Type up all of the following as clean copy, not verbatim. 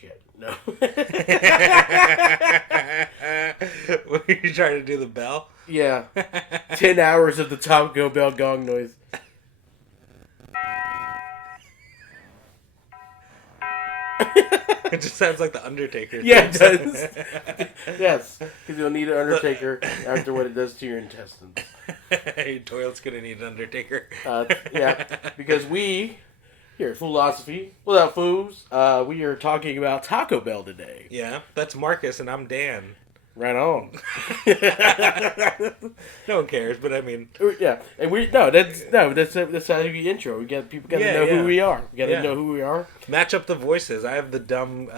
shit. No. Were you trying to do the bell? Yeah. 10 hours of the Taco Bell gong noise. It just sounds like the Undertaker. Yeah, it does. Yes, because you'll need an Undertaker after what it does to your intestines. Your toilet's gonna need an Undertaker. Yeah, because we, here at Foolosophy, without fools, we are talking about Taco Bell today. Yeah, that's Marcus and I'm Dan. Right on. No one cares, but I mean, Yeah, and that's how you intro. People gotta know who we are. We gotta know who we are. Match up the voices. I have the dumb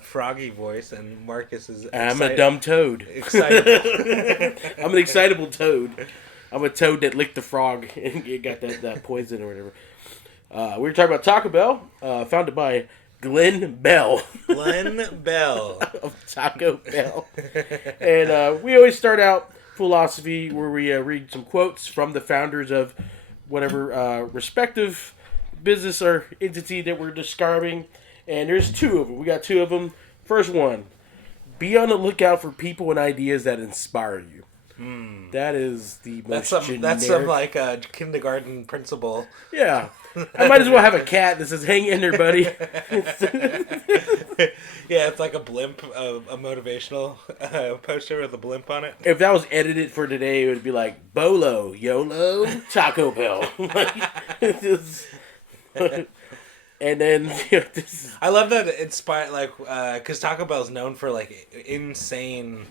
froggy voice, and Marcus is. I'm a dumb toad. Excitable. I'm an excitable toad. I'm a toad that licked the frog and it got that poison or whatever. We were talking about Taco Bell, founded by Glen Bell. Glen Bell. Of Taco Bell. And we always start out Foolosophy where we read some quotes from the founders of whatever respective business or entity that we're describing. And there's two of them. We got two of them. First one, be on the lookout for people and ideas that inspire you. That is the most generic. That's some like a kindergarten principal. Yeah. I might as well have a cat that says, hang in there, buddy. Yeah, it's like a blimp, a motivational poster with a blimp on it. If that was edited for today, it would be like, Bolo, YOLO, Taco Bell. And then, I love that it's because Taco Bell's known for like insane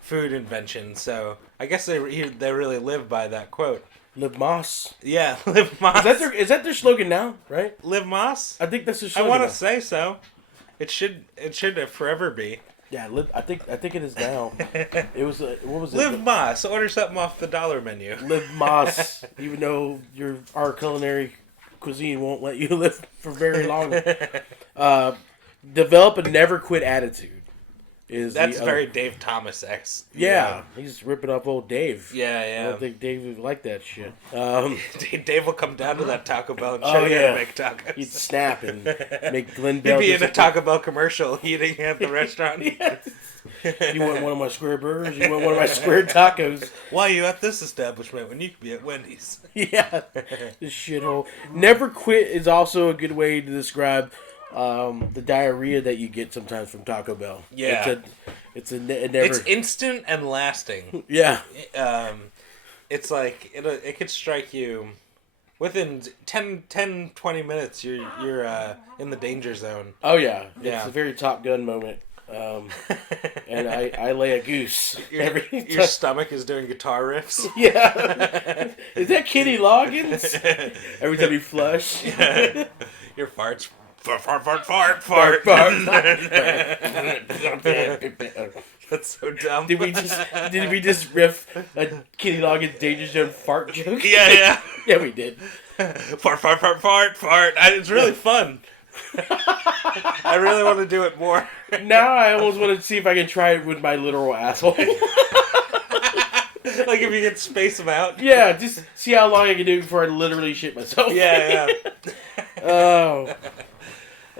food inventions, so I guess they really live by that quote. Live Moss. Yeah, Live Moss. Is that their slogan now, right? Live Moss? I think that's their I slogan. want now. to say so. It should forever be. Yeah, I think it is now. It was what was it? Live Moss. Order something off the dollar menu. Live Moss. Even though our culinary cuisine won't let you live for very long. Develop a never quit attitude. That's very Dave Thomas-esque. Yeah, he's ripping off old Dave. Yeah. I don't think Dave would like that shit. Dave will come down to that Taco Bell and show you how to make tacos. He'd snap and make Glen Bell. He'd be in a Taco Bell commercial eating at the restaurant. Yes. You want one of my square burgers? You want one of my square tacos? Why are you at this establishment when you could be at Wendy's? Yeah, this shithole. Never quit is also a good way to describe the diarrhea that you get sometimes from Taco Bell. Yeah. It's never... It's instant and lasting. Yeah. It's like, it could strike you within 10, 20 minutes, you're in the danger zone. Oh, yeah. It's a very Top Gun moment. And I lay a goose. Your stomach is doing guitar riffs. Yeah. Is that Kenny Loggins? Every time you flush. Yeah. Your farts... Fart. That's so dumb. Did we just riff a Kenny Loggins Danger Zone fart joke? Yeah. Yeah, we did. Fart. It's really fun. I really want to do it more. Now I almost want to see if I can try it with my literal asshole. Like if you can space them out. Yeah, just see how long I can do it before I literally shit myself. Yeah. Oh.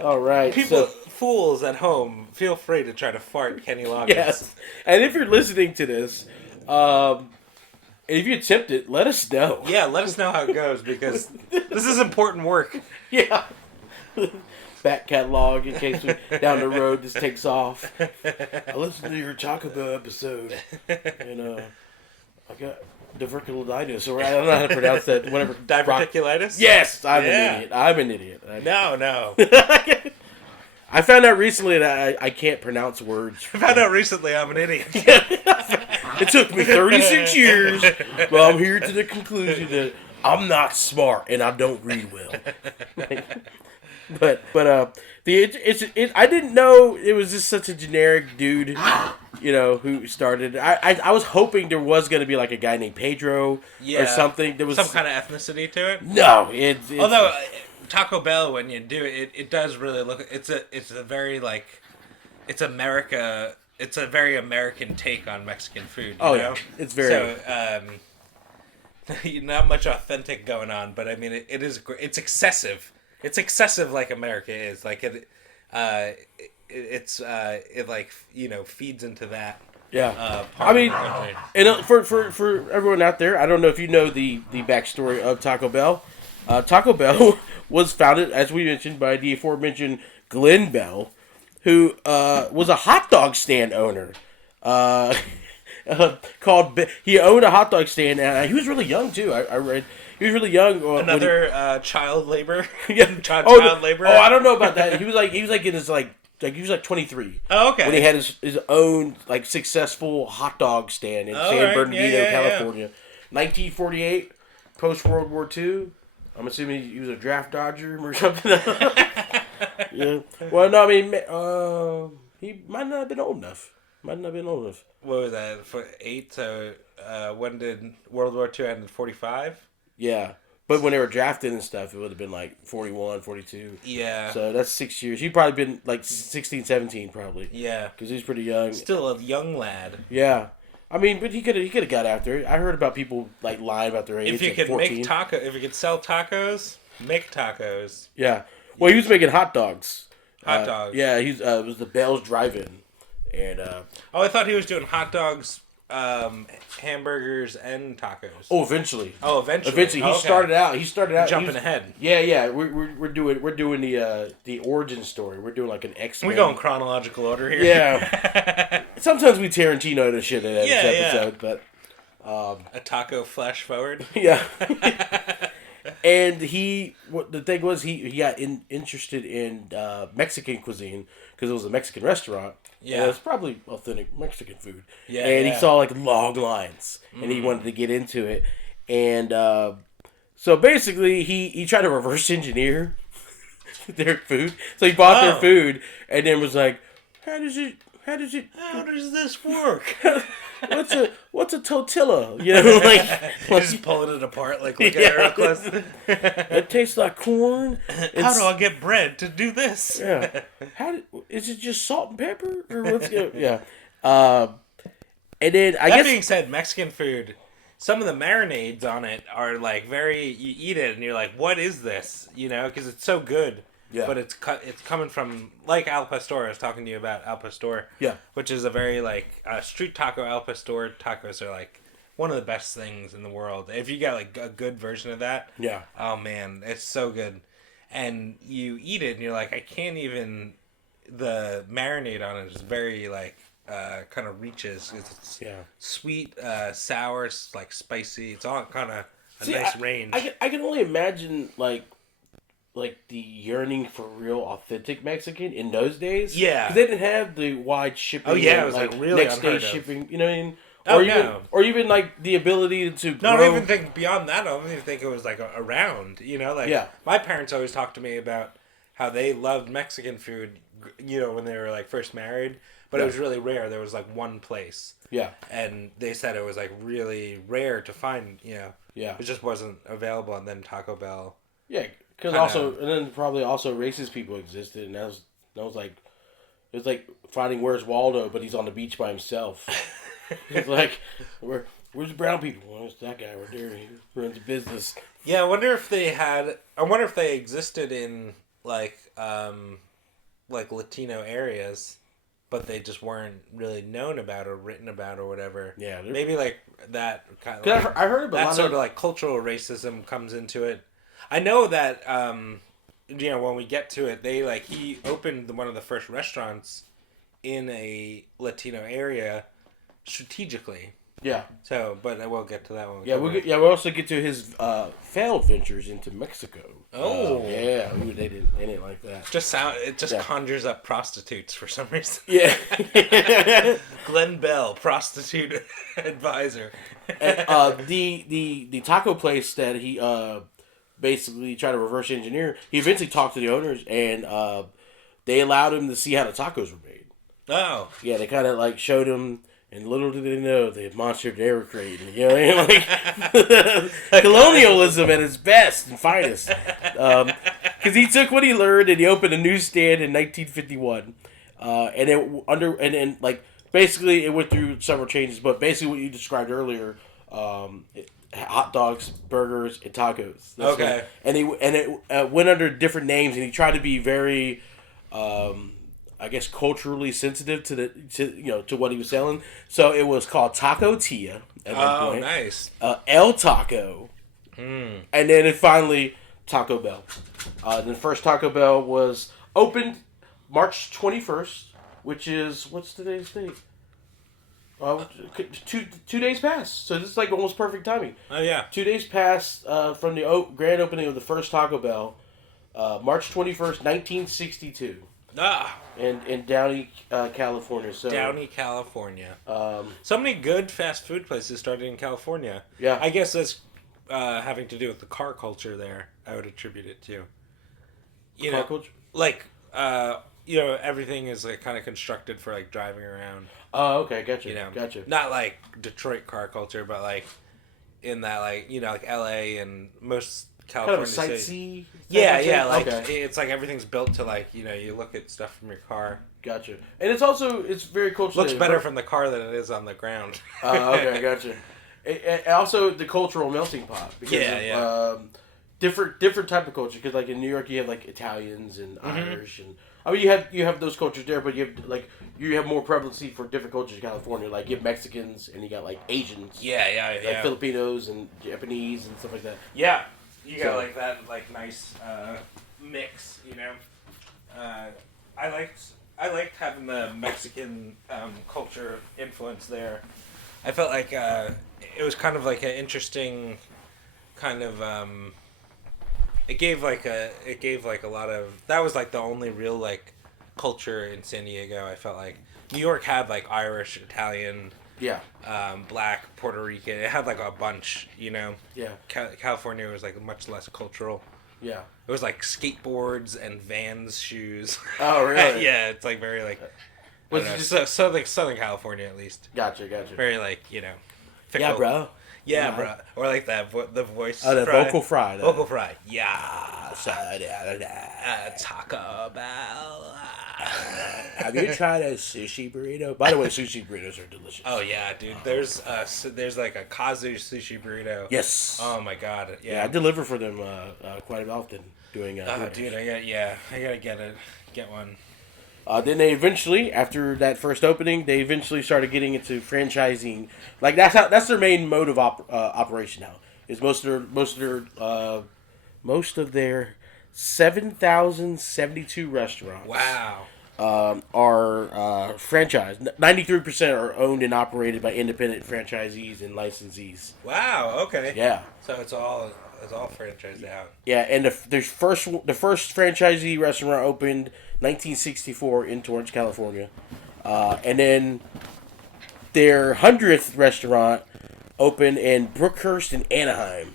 All right. Fools at home, feel free to try to fart Kenny Loggins. Yes. And if you're listening to this, if you attempt it, let us know. Yeah, let us know how it goes because this is important work. Yeah. Back catalog in case down the road this takes off. I listened to your Taco Bell episode and I got diverticulitis, or I don't know how to pronounce that. Whatever. Diverticulitis? Yes, I'm an idiot. No. I found out recently that I can't pronounce words. I found out recently I'm an idiot. It took me 36 years, but I'm here to the conclusion that I'm not smart and I don't read well. But I didn't know it was just such a generic dude, who started. I was hoping there was going to be like a guy named Pedro or something. There was some kind of ethnicity to it. No, although Taco Bell, when you do it, it does really look. It's a very like, it's America. It's a very American take on Mexican food. You know? Yeah, it's very. So not much authentic going on, but I mean it's excessive. It's excessive like America is. Like it like feeds into that. Yeah, Part I mean, of the country. and for everyone out there, I don't know if you know the backstory of Taco Bell. Taco Bell was founded, as we mentioned, by the aforementioned Glen Bell, who was a hot dog stand owner. He owned a hot dog stand, and he was really young too. I read he was really young. Another child labor. Yeah. child labor. Oh, I don't know about that. He was like in his he was 23. Oh, okay. When he had his own successful hot dog stand in San Bernardino, California, 1948, post World War II. I'm assuming he was a draft dodger or something. Yeah. Well, no, I mean, he might not have been old enough. What was that? For 8? So when did World War II end? In 45? Yeah. But when they were drafted and stuff, it would have been 41, 42. Yeah. So that's 6 years. He'd probably been 16, 17 probably. Yeah. Because he's pretty young. Still a young lad. Yeah. I mean, but he could have got after it. I heard about people lying about their age. If you could 14. if you could sell tacos, make tacos. Yeah. Well, he was making hot dogs. Hot dogs. Yeah, it was the Bell's Drive-In. And I thought he was doing hot dogs, hamburgers, and tacos. Oh, eventually. Eventually. He started out. Jumping ahead. Yeah. We're doing the origin story. We're doing an X-Men. We go in chronological order here. Yeah. Sometimes we Tarantino the shit in this episode, but a taco flash forward. Yeah. And the thing was he got interested in Mexican cuisine because it was a Mexican restaurant. Yeah. And it was probably authentic Mexican food. Yeah. And he saw long lines, and he wanted to get into it, and so basically he tried to reverse engineer their food. So he bought their food, and then was like, how does this work? What's a tortilla? Just pulling it apart look at it real close. It tastes like corn. How do I get bread to do this? Yeah. Is it just salt and pepper or what's going? Yeah. And then that being said, Mexican food, some of the marinades on it are very. You eat it and you're like, what is this? Because it's so good. Yeah. But it's coming from Al Pastor. I was talking to you about Al Pastor. Yeah. Which is a very street taco. Al Pastor tacos are one of the best things in the world. If you got a good version of that. Yeah. Oh man, it's so good. And you eat it and you're like, I can't even. The marinade on it is very kind of reaches. It's sweet, sour, spicy. It's all kind of a nice range. I can only imagine the yearning for real authentic Mexican in those days. Yeah. Because they didn't have the wide shipping. Oh yeah, it was really next day unheard of. shipping. You know what I mean? Or even the ability to grow. No, I don't even think beyond that. I don't even think it was around. My parents always talked to me about how they loved Mexican food. When they were first married, but it was really rare. There was one place. Yeah. And they said it was really rare to find. Yeah. It just wasn't available, and then Taco Bell. Yeah, because and then probably also racist people existed, and that was it was like finding Where's Waldo, but he's on the beach by himself. It's where's the brown people? Well, it's that guy right there. He runs a business. Yeah, I wonder if they existed in Latino areas, but they just weren't really known about or written about or whatever. Yeah, maybe that kind of. I heard about that sort of cultural racism comes into it. I know that when we get to it, he opened one of the first restaurants in a Latino area strategically. Yeah. So, but I will get to that one. We'll also get to his failed ventures into Mexico. Oh. Yeah. They didn't like that. It just conjures up prostitutes for some reason. Yeah. Glen Bell, prostitute advisor. And, the taco place that he basically tried to reverse engineer, he eventually talked to the owners, and they allowed him to see how the tacos were made. Oh. Yeah, they kind of showed him. And little did they know the monster they were creating. You know what I mean? Colonialism at its best and finest. Because he took what he learned and he opened a newsstand in 1951. Basically it went through several changes, but basically what you described earlier, hot dogs, burgers, and tacos. Okay. And it went under different names, and he tried to be very I guess, culturally sensitive to what he was selling. So it was called Taco Tia at one point. Nice. El Taco. And then it finally Taco Bell. The first Taco Bell was opened March 21st, which is, what's today's date? 2 days passed, so this is like almost perfect timing. Oh yeah, 2 days passed from the grand opening of the first Taco Bell, March 21st, 1962. In Downey, California. So Downey, California. So many good fast food places started in California. Yeah, I guess that's having to do with the car culture there. I would attribute it to. Car culture, like everything is like kind of constructed for like driving around. Oh, okay, gotcha. Gotcha. Not like Detroit car culture, but like in that like L.A. and most California kind of a sightsee. Like okay. It's like everything's built to like you look at stuff from your car. Gotcha. And it's very cultural. Looks better from the car than it is on the ground. Okay, gotcha. And also the cultural melting pot because different type of culture, because like in New York you have like Italians and Irish, and I mean you have those cultures there, but you have more prevalency for different cultures in California. Like you have Mexicans and you got like Asians, like Filipinos and Japanese and stuff like that. Yeah, you got like that like nice mix. I liked having the Mexican culture influence there. I felt like it was kind of like an interesting kind of. It gave like a lot of, that was like the only real like culture in San Diego. I felt like New York had like Irish, Italian, Black, Puerto Rican. It had like a bunch, Yeah. California was like much less cultural. Yeah. It was like skateboards and Vans shoes. Oh really? Yeah, it's like very like. Was it just Southern California at least? Gotcha. Very like fickle. Yeah, bro. Yeah, bro. Or like that, the voice. Oh, the vocal fry. Vocal fry. Yeah. Taco Bell. Have you tried a sushi burrito? By the way, sushi burritos are delicious. Oh yeah, dude. There's like a Kazu sushi burrito. Yes. Oh my god. Yeah. I deliver for them quite often. Doing. Oh, dude. I gotta get one. Then they eventually, after that first opening, they eventually started getting into franchising. Like that's their main mode of operation now. Is most of their 7,072 restaurants. Wow. Are franchised. 93% are owned and operated by independent franchisees and licensees. Wow. Okay. Yeah. So it's all franchised out. Yeah, and the first franchisee restaurant opened 1964 in Torrance, California, and then their 100th restaurant opened in Brookhurst in Anaheim.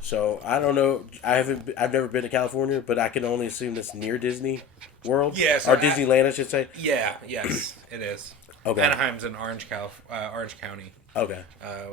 So I don't know. I've never been to California, but I can only assume that's near Disney World. Yes, or Disneyland, I should say. Yeah. Yes, it is. Okay. Anaheim's in Orange County. Okay.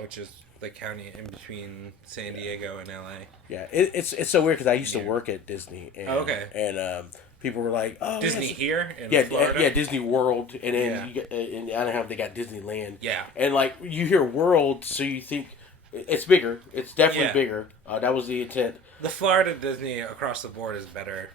Which is the county in between San Diego and LA. Yeah, it's so weird because I used to work at Disney. And, And people were like, "Oh, Disney here in Florida?" Yeah, Disney World, and then you get, in Anaheim they got Disneyland. Yeah, and like you hear World, so you think it's bigger. It's definitely bigger. That was the intent. The Florida Disney across the board is better.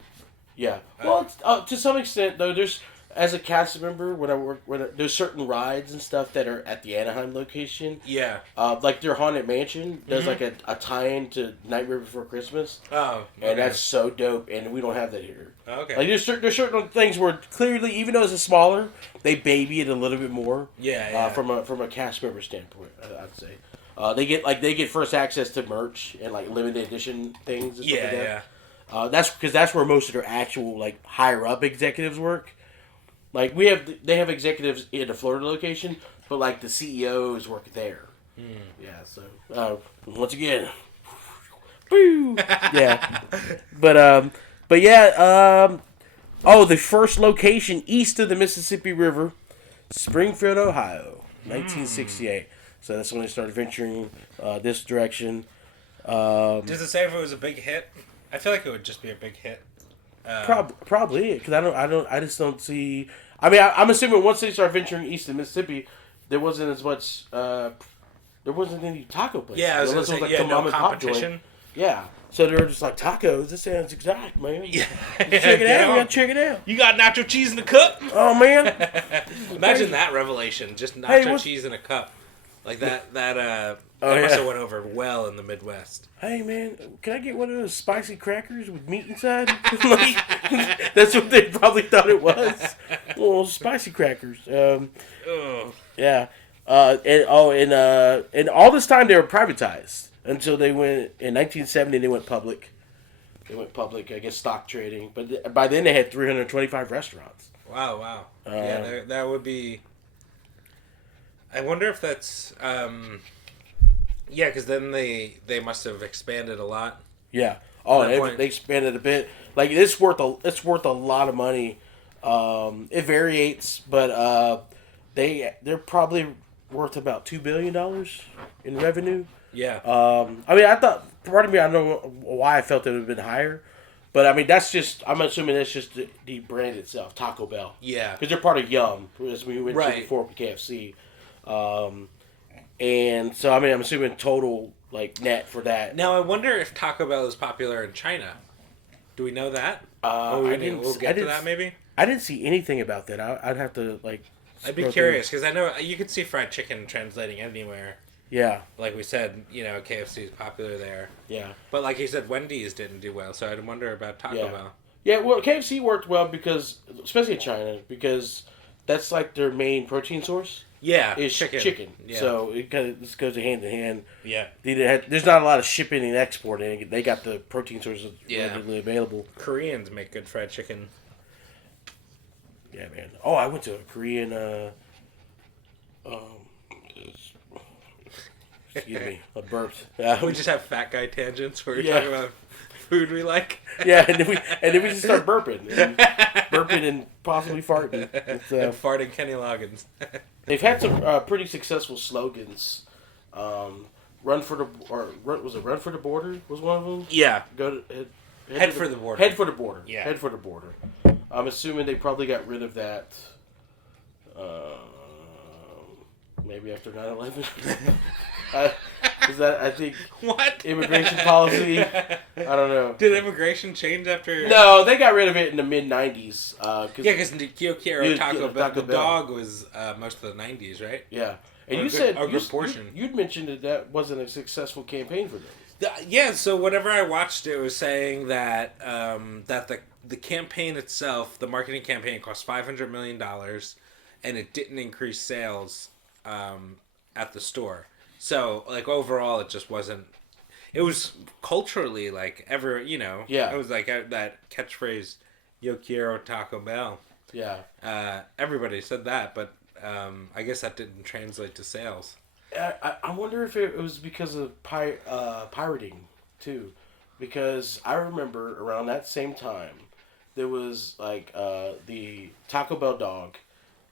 Yeah, well, it's, to some extent though. There's as a cast member when I work, there's certain rides and stuff that are at the Anaheim location. Yeah. Like their Haunted Mansion does like a tie-in to Nightmare Before Christmas. Oh. Okay. And that's so dope, and we don't have that here. Okay. Like there's certain things where clearly, even though it's smaller, they baby it a little bit more. Yeah. From a cast member standpoint, I'd say. They get first access to merch and like limited edition things. And stuff like that. That's because that's where most of their actual like higher up executives work. Like they have executives in the Florida location, but like the CEOs work there. Yeah, so once again, boo. Yeah, but yeah. The first location east of the Mississippi River, Springfield, Ohio, 1968. So that's when they started venturing this direction. Does it say if it was a big hit? I feel like it would just be a big hit. Probably, because I just don't see. I mean, I'm assuming once they start venturing east of Mississippi, there wasn't as much. There wasn't any taco places. Yeah, I was going to say, no competition. Yeah. So they're just like, tacos, this sounds exact, man. Yeah. Check it out. We gotta check it out. You got nacho cheese in a cup? Oh, man. Imagine that revelation. Just nacho cheese in a cup. Like that must have went over well in the Midwest. Hey, man, can I get one of those spicy crackers with meat inside? That's what they probably thought it was. Well, spicy crackers. Yeah. And all this time they were privatized until they went, in 1970, they went public. They went public, I guess, stock trading. But by then they had 325 restaurants. Wow. Yeah, that would be... I wonder if that's... yeah, because then they must have expanded a lot. Yeah. Oh, they expanded a bit. Like, it's worth a lot of money. It varies, but they're probably worth about $2 billion in revenue. Yeah. I mean, I thought, part of me, I don't know why I felt it would have been higher. But, I mean, I'm assuming that's just the brand itself, Taco Bell. Yeah. Because they're part of Yum, as we went to before KFC. And so, I mean, I'm assuming total, like, net for that. Now, I wonder if Taco Bell is popular in China. Do we know that? We'll get to that, maybe? I didn't see anything about that. I'd have to, like... I'd be curious, because I know you could see fried chicken translating anywhere. Yeah. Like we said, KFC is popular there. Yeah. But like you said, Wendy's didn't do well, so I'd wonder about Taco Bell. Yeah, well, KFC worked well because, especially in China, because that's like their main protein source. Yeah, is chicken. Yeah. So it kind of just goes hand in hand. Yeah. There's not a lot of shipping and exporting. They got the protein sources readily available. Koreans make good fried chicken. Yeah, man. Oh, I went to a Korean. Excuse me, I burped. We just have fat guy tangents where we talk about food we like. Yeah, and then we just start burping, and possibly farting. And farting Kenny Loggins. They've had some pretty successful slogans. Run for the border was one of them. Yeah. Head for the border. Head for the border. Yeah. Head for the border. I'm assuming they probably got rid of that. Maybe after 9/11. Is that, I think, what? Immigration policy? I don't know. Did immigration change after? No, they got rid of it in the mid-90s. Because the Kyokero Taco Bell dog was most of the 90s, right? Yeah. And you'd mentioned that wasn't a successful campaign for them. Yeah, so whenever I watched it was saying that the campaign itself, the marketing campaign, cost $500 million, and it didn't increase sales at the store. So, like, overall, it just wasn't... It was culturally, like, Yeah. It was like that catchphrase, Yo quiero Taco Bell. Yeah. Everybody said that, but I guess that didn't translate to sales. I wonder if it was because of pirating, too. Because I remember around that same time, there was, like, the Taco Bell dog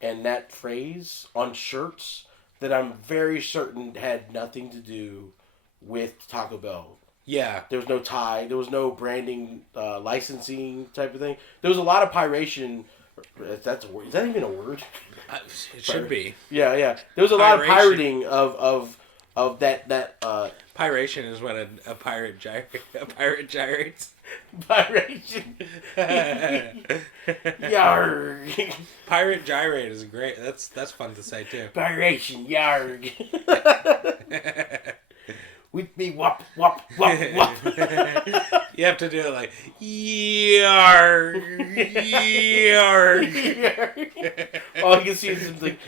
and that phrase on shirts that I'm very certain had nothing to do with Taco Bell. Yeah. There was no tie. There was no branding, licensing type of thing. There was a lot of piration. That's a word. Is that even a word? It should be. Yeah. There was a lot of pirating of that. Piration is when a pirate gyrates. Piration. Yarg. Pirate gyrate is great. That's fun to say too. Piration. Yarg. With me, wop, wop, wop, wop. You have to do it like, yarg, yarg. All you can see is like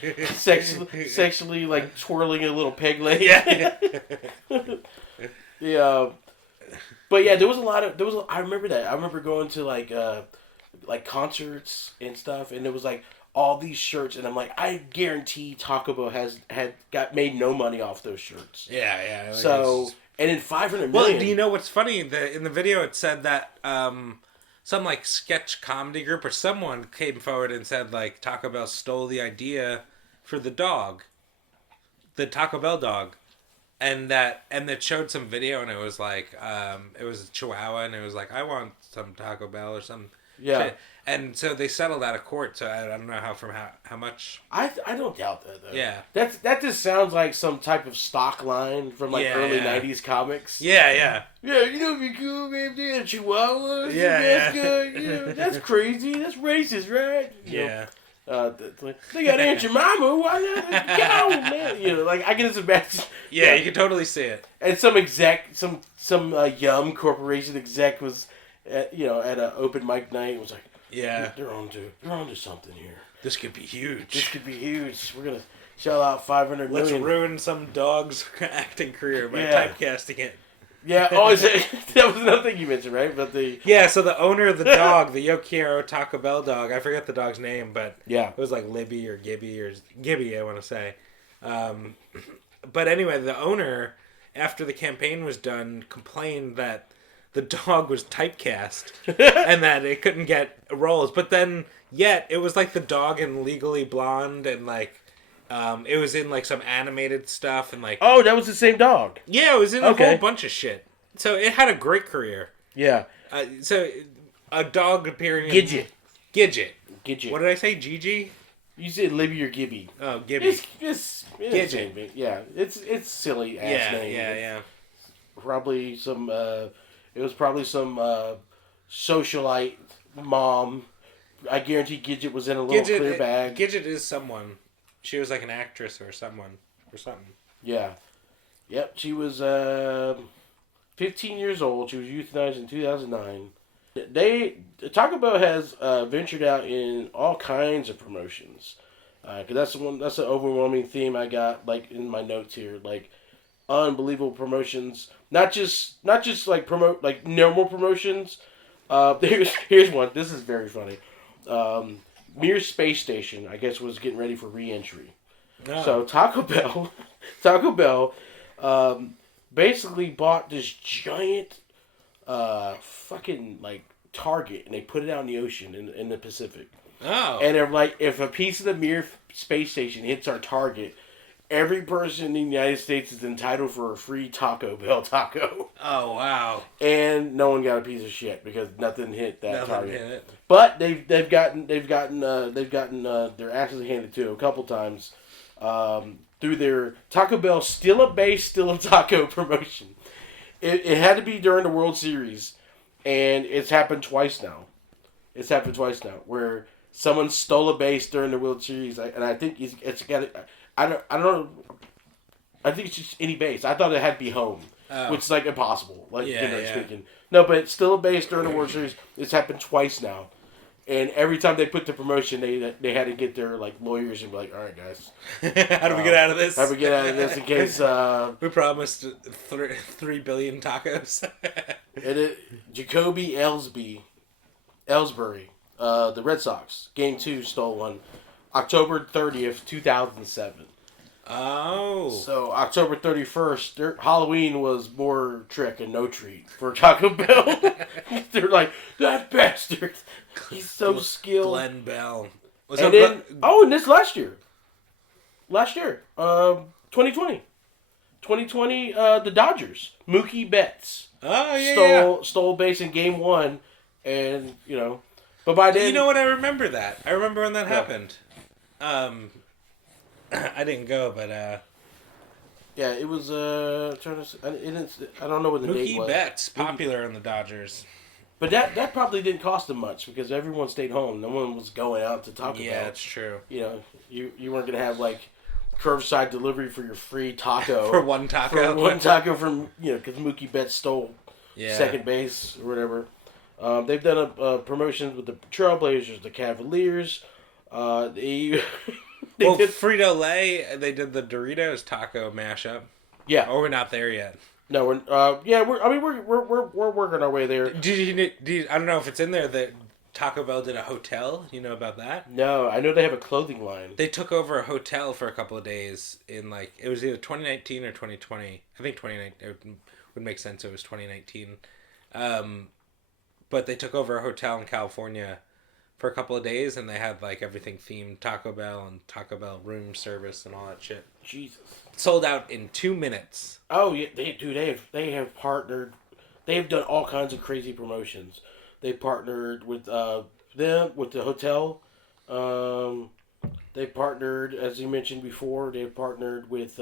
sexually like twirling a little peg leg. Yeah. Yeah. But yeah, I remember that. I remember going to like concerts and stuff, and it was like all these shirts, and I'm like, I guarantee Taco Bell had made no money off those shirts. Yeah. So, and in $500 million. Well, do you know what's funny? In the video, it said that some like sketch comedy group or someone came forward and said like Taco Bell stole the idea for the dog, the Taco Bell dog. And it showed some video, and it was like, it was a Chihuahua, and it was like, I want some Taco Bell or something. Yeah. shit. And so they settled out of court. So I don't know how much. I don't doubt that though. Yeah. That just sounds like some type of stock line from like early '90s comics. Yeah, yeah. Yeah, you know, be cool, man. They had chihuahuas. Yeah, that's yeah. good. Yeah, that's crazy. That's racist, right? Yeah. They got Aunt Jemima. Why not? Come on, man. You know, like I can just imagine. Yeah, you can totally see it. And some exec, some Yum Corporation exec was, at an open mic night. And was like, yeah, they're onto something here. This could be huge. This could be huge. We're gonna shell out $500 million. Let's ruin some dog's acting career by typecasting it. Yeah, that was another thing you mentioned, right? But so the owner of the dog, the Yokiro Taco Bell dog, I forget the dog's name, but it was like Libby or Gibby, I want to say. But anyway, the owner, after the campaign was done, complained that the dog was typecast and that it couldn't get roles. But then, yet, it was like the dog in Legally Blonde and like, it was in like some animated stuff and like... Oh, that was the same dog. Yeah, it was in a whole bunch of shit. So it had a great career. Yeah. So a dog appearing Gidget. Gidget. What did I say? Gigi? You said Libby or Gibby. Oh, Gibby. It's Gidget. Yeah, it's silly ass name. Yeah. Probably some. It was probably some socialite mom. I guarantee Gidget was in a little clear bag. Gidget is someone. She was like an actress or someone or something. Yeah. Yep. She was 15 years old. She was euthanized in 2009. Taco Bell has ventured out in all kinds of promotions. Cause that's an overwhelming theme I got like in my notes here. Like unbelievable promotions. Not just like like normal promotions. Here's one. This is very funny. Mir Space Station, I guess, was getting ready for re-entry. Oh. So Taco Bell, basically bought this giant, fucking like Target, and they put it out in the ocean in the Pacific. Oh. And they're like, if a piece of the Mir Space Station hits our target, every person in the United States is entitled for a free Taco Bell taco. Oh wow! And no one got a piece of shit because nothing hit that target. Hit it. But they've gotten their asses handed to them a couple times through their Taco Bell Still a Base, Still a Taco promotion. It had to be during the World Series, and it's happened twice now. Where someone stole a base during the World Series, and I think it's got. I don't know. I think it's just any base. I thought it had to be home, which is like impossible. Like speaking. No, but it's still a base during the World Series. It's happened twice now, and every time they put the promotion, they had to get their like lawyers and be like, "All right, guys, how do we get out of this? How do we get out of this in case we promised 3 billion tacos." And Jacoby Ellsbury, the Red Sox, Game 2 stole one. October 30th, 2007. Oh. So October 31st, Halloween was more trick and no treat for Taco Bell. They're like, that bastard. He's so skilled. Glen Bell. And this last year. 2020. 2020, the Dodgers. Mookie Bets. Oh, yeah. Stole base in Game 1. And, but by then... You know what? I remember that. I remember when that happened. I didn't go, but yeah, it was I don't know what the date was. Mookie Bets, popular in the Dodgers. But that probably didn't cost them much because everyone stayed home. No one was going out to Taco Bell. Yeah, that's true. You weren't gonna have like curbside delivery for your free taco for one taco. From because Mookie Betts stole second base or whatever. They've done a promotions with the Trailblazers, the Cavaliers. Frito-Lay, they did the Doritos taco mashup. Yeah. Or we're not there yet. No, we're we're working our way there. I don't know if it's in there that Taco Bell did a hotel. You know about that? No, I know they have a clothing line. They took over a hotel for a couple of days in it was either 2019 or 2020. I think 2019 it would make sense. It was 2019. But they took over a hotel in California for a couple of days, and they had like everything themed Taco Bell and Taco Bell room service and all that shit. Jesus. Sold out in 2 minutes. Oh yeah, they have partnered. They have done all kinds of crazy promotions. They partnered with them with the hotel. They partnered, as you mentioned before. They partnered with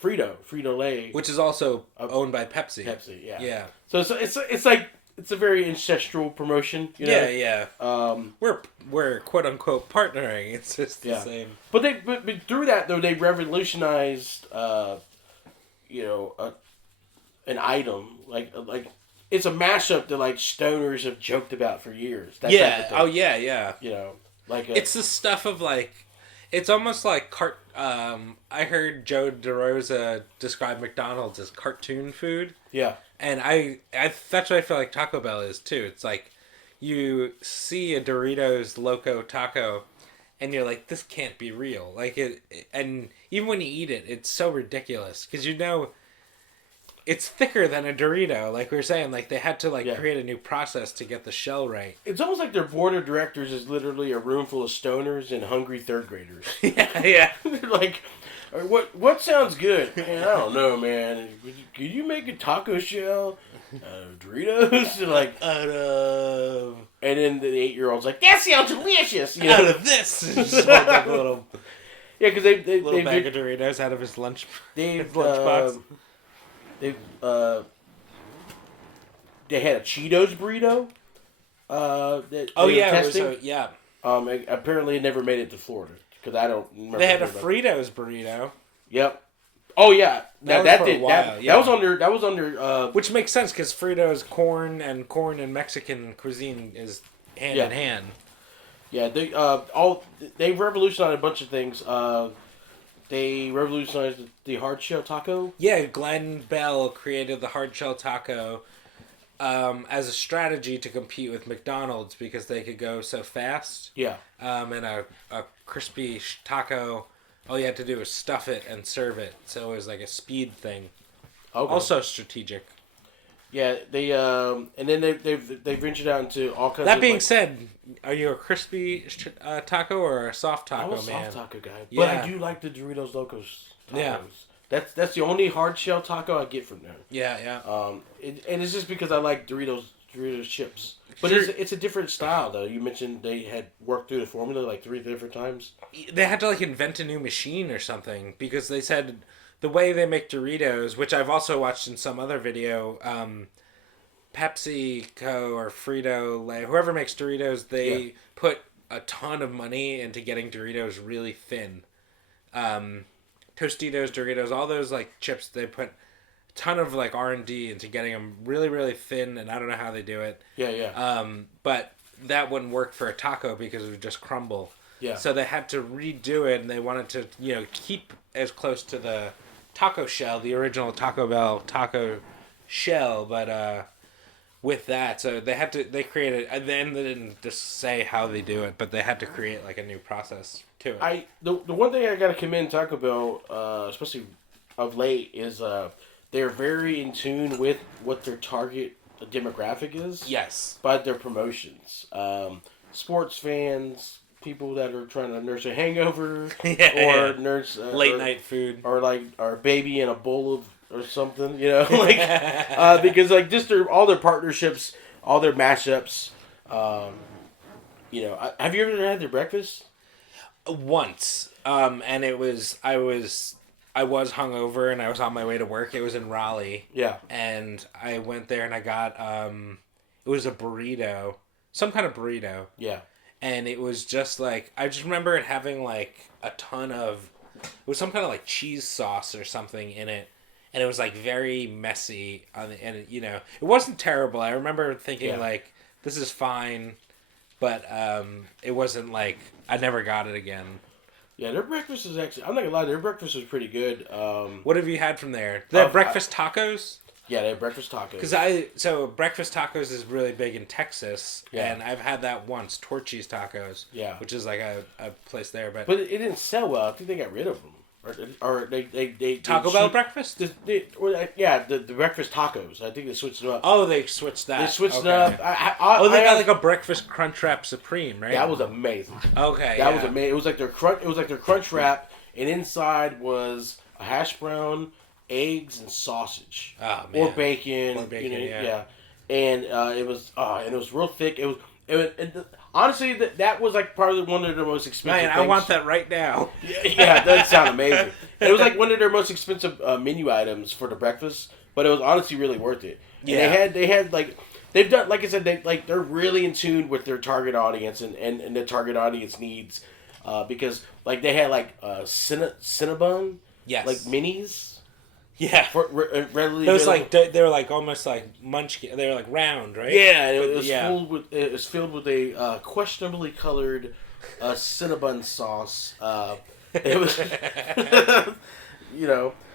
Frito-Lay, which is also owned by Pepsi. Pepsi, yeah. Yeah. So it's like it's a very ancestral promotion. You know? Yeah. We're quote unquote partnering. It's just the same. But through that though, they revolutionized, an item like it's a mashup that like stoners have joked about for years. That yeah. type of thing. Oh yeah. You know, like it's the stuff of like. It's almost like I heard Joe DeRosa describe McDonald's as cartoon food. Yeah. And that's what I feel like Taco Bell is too. It's like you see a Doritos Loco Taco, and you're like, this can't be real. Like and even when you eat it, it's so ridiculous because it's thicker than a Dorito. Like we were saying, like they had to create a new process to get the shell right. It's almost like their board of directors is literally a room full of stoners and hungry third graders. yeah. They're like, what sounds good? Man, I don't know, man. Could you make a taco shell out of Doritos? And then the 8-year-old's like, that sounds delicious. You know? Out of this, just hold up a little. Yeah, because they bag of Doritos out of his lunchbox. They had a Cheetos burrito. Apparently, it never made it to Florida because I don't remember. They had a Fritos burrito. Yep. Oh yeah, that was under. Which makes sense because Fritos corn and Mexican cuisine is hand in hand. Yeah, they revolutionized a bunch of things. They revolutionized the hard shell taco. Yeah, Glen Bell created the hard shell taco as a strategy to compete with McDonald's because they could go so fast. Yeah. And a crispy taco, all you had to do was stuff it and serve it. So it was like a speed thing. Okay. Also strategic. Yeah, they and then they've ventured out into all kinds. That being said, are you a crispy taco or a soft taco man? I'm a soft taco guy, but I do like the Doritos Locos tacos. Yeah, that's the only hard shell taco I get from them. Yeah. And it's just because I like Doritos chips. But it's a different style though. You mentioned they had worked through the formula like 3 different times. They had to invent a new machine or something because they said. The way they make Doritos, which I've also watched in some other video, PepsiCo or Frito-Lay, whoever makes Doritos, they put a ton of money into getting Doritos really thin. Tostitos, Doritos, all those chips, they put a ton of R&D into getting them really, really thin, and I don't know how they do it. Yeah. But that wouldn't work for a taco because it would just crumble. Yeah. So they had to redo it, and they wanted to, keep as close to the taco shell, the original Taco Bell taco shell, but with that, so they created, and then they didn't just say how they do it, but they had to create a new process to it. The one thing I gotta commend Taco Bell, especially of late, is they're very in tune with what their target demographic is. Yes. By their promotions, sports fans. People that are trying to nurse a hangover, nurse late night food, or baby in a bowl or something, because just all their partnerships, all their mashups. Have you ever had their breakfast? Once, and I was hungover and I was on my way to work. It was in Raleigh, and I went there and I got it was a burrito, some kind of burrito, And it was just I just remember it having a ton of, it was some kind of cheese sauce or something in it. And it was very messy and it wasn't terrible. I remember thinking this is fine, but it wasn't I never got it again. Yeah, their breakfast is actually, I'm not gonna lie, their breakfast was pretty good. What have you had from there? They have breakfast tacos? Yeah, they have breakfast tacos. So breakfast tacos is really big in Texas, and I've had that once, Torchy's Tacos, which is a place there. But it didn't sell well. I think they got rid of them. Or they Taco Bell breakfast? The breakfast tacos. I think they switched it up. Oh, they switched that. They switched it up. They got a breakfast Crunchwrap Supreme, right? That was amazing. Okay, that was amazing. It was their crunch wrap, and inside was a hash brown, eggs, and sausage. Oh, man. Or bacon. Yeah. and it was real thick. Honestly, that was like probably one of their most expensive. Man, things. I want that right now. Yeah, that does sound amazing. And it was like one of their most expensive menu items for the breakfast, but it was honestly really worth it. And they had like they've done, like I said, they're really in tune with their target audience and the target audience needs, because like they had like Cinnabon, like minis. Yeah, readily those like they were like almost like munchkin. They were like round, right? Yeah, and it was filled with a questionably colored Cinnabon sauce. It was,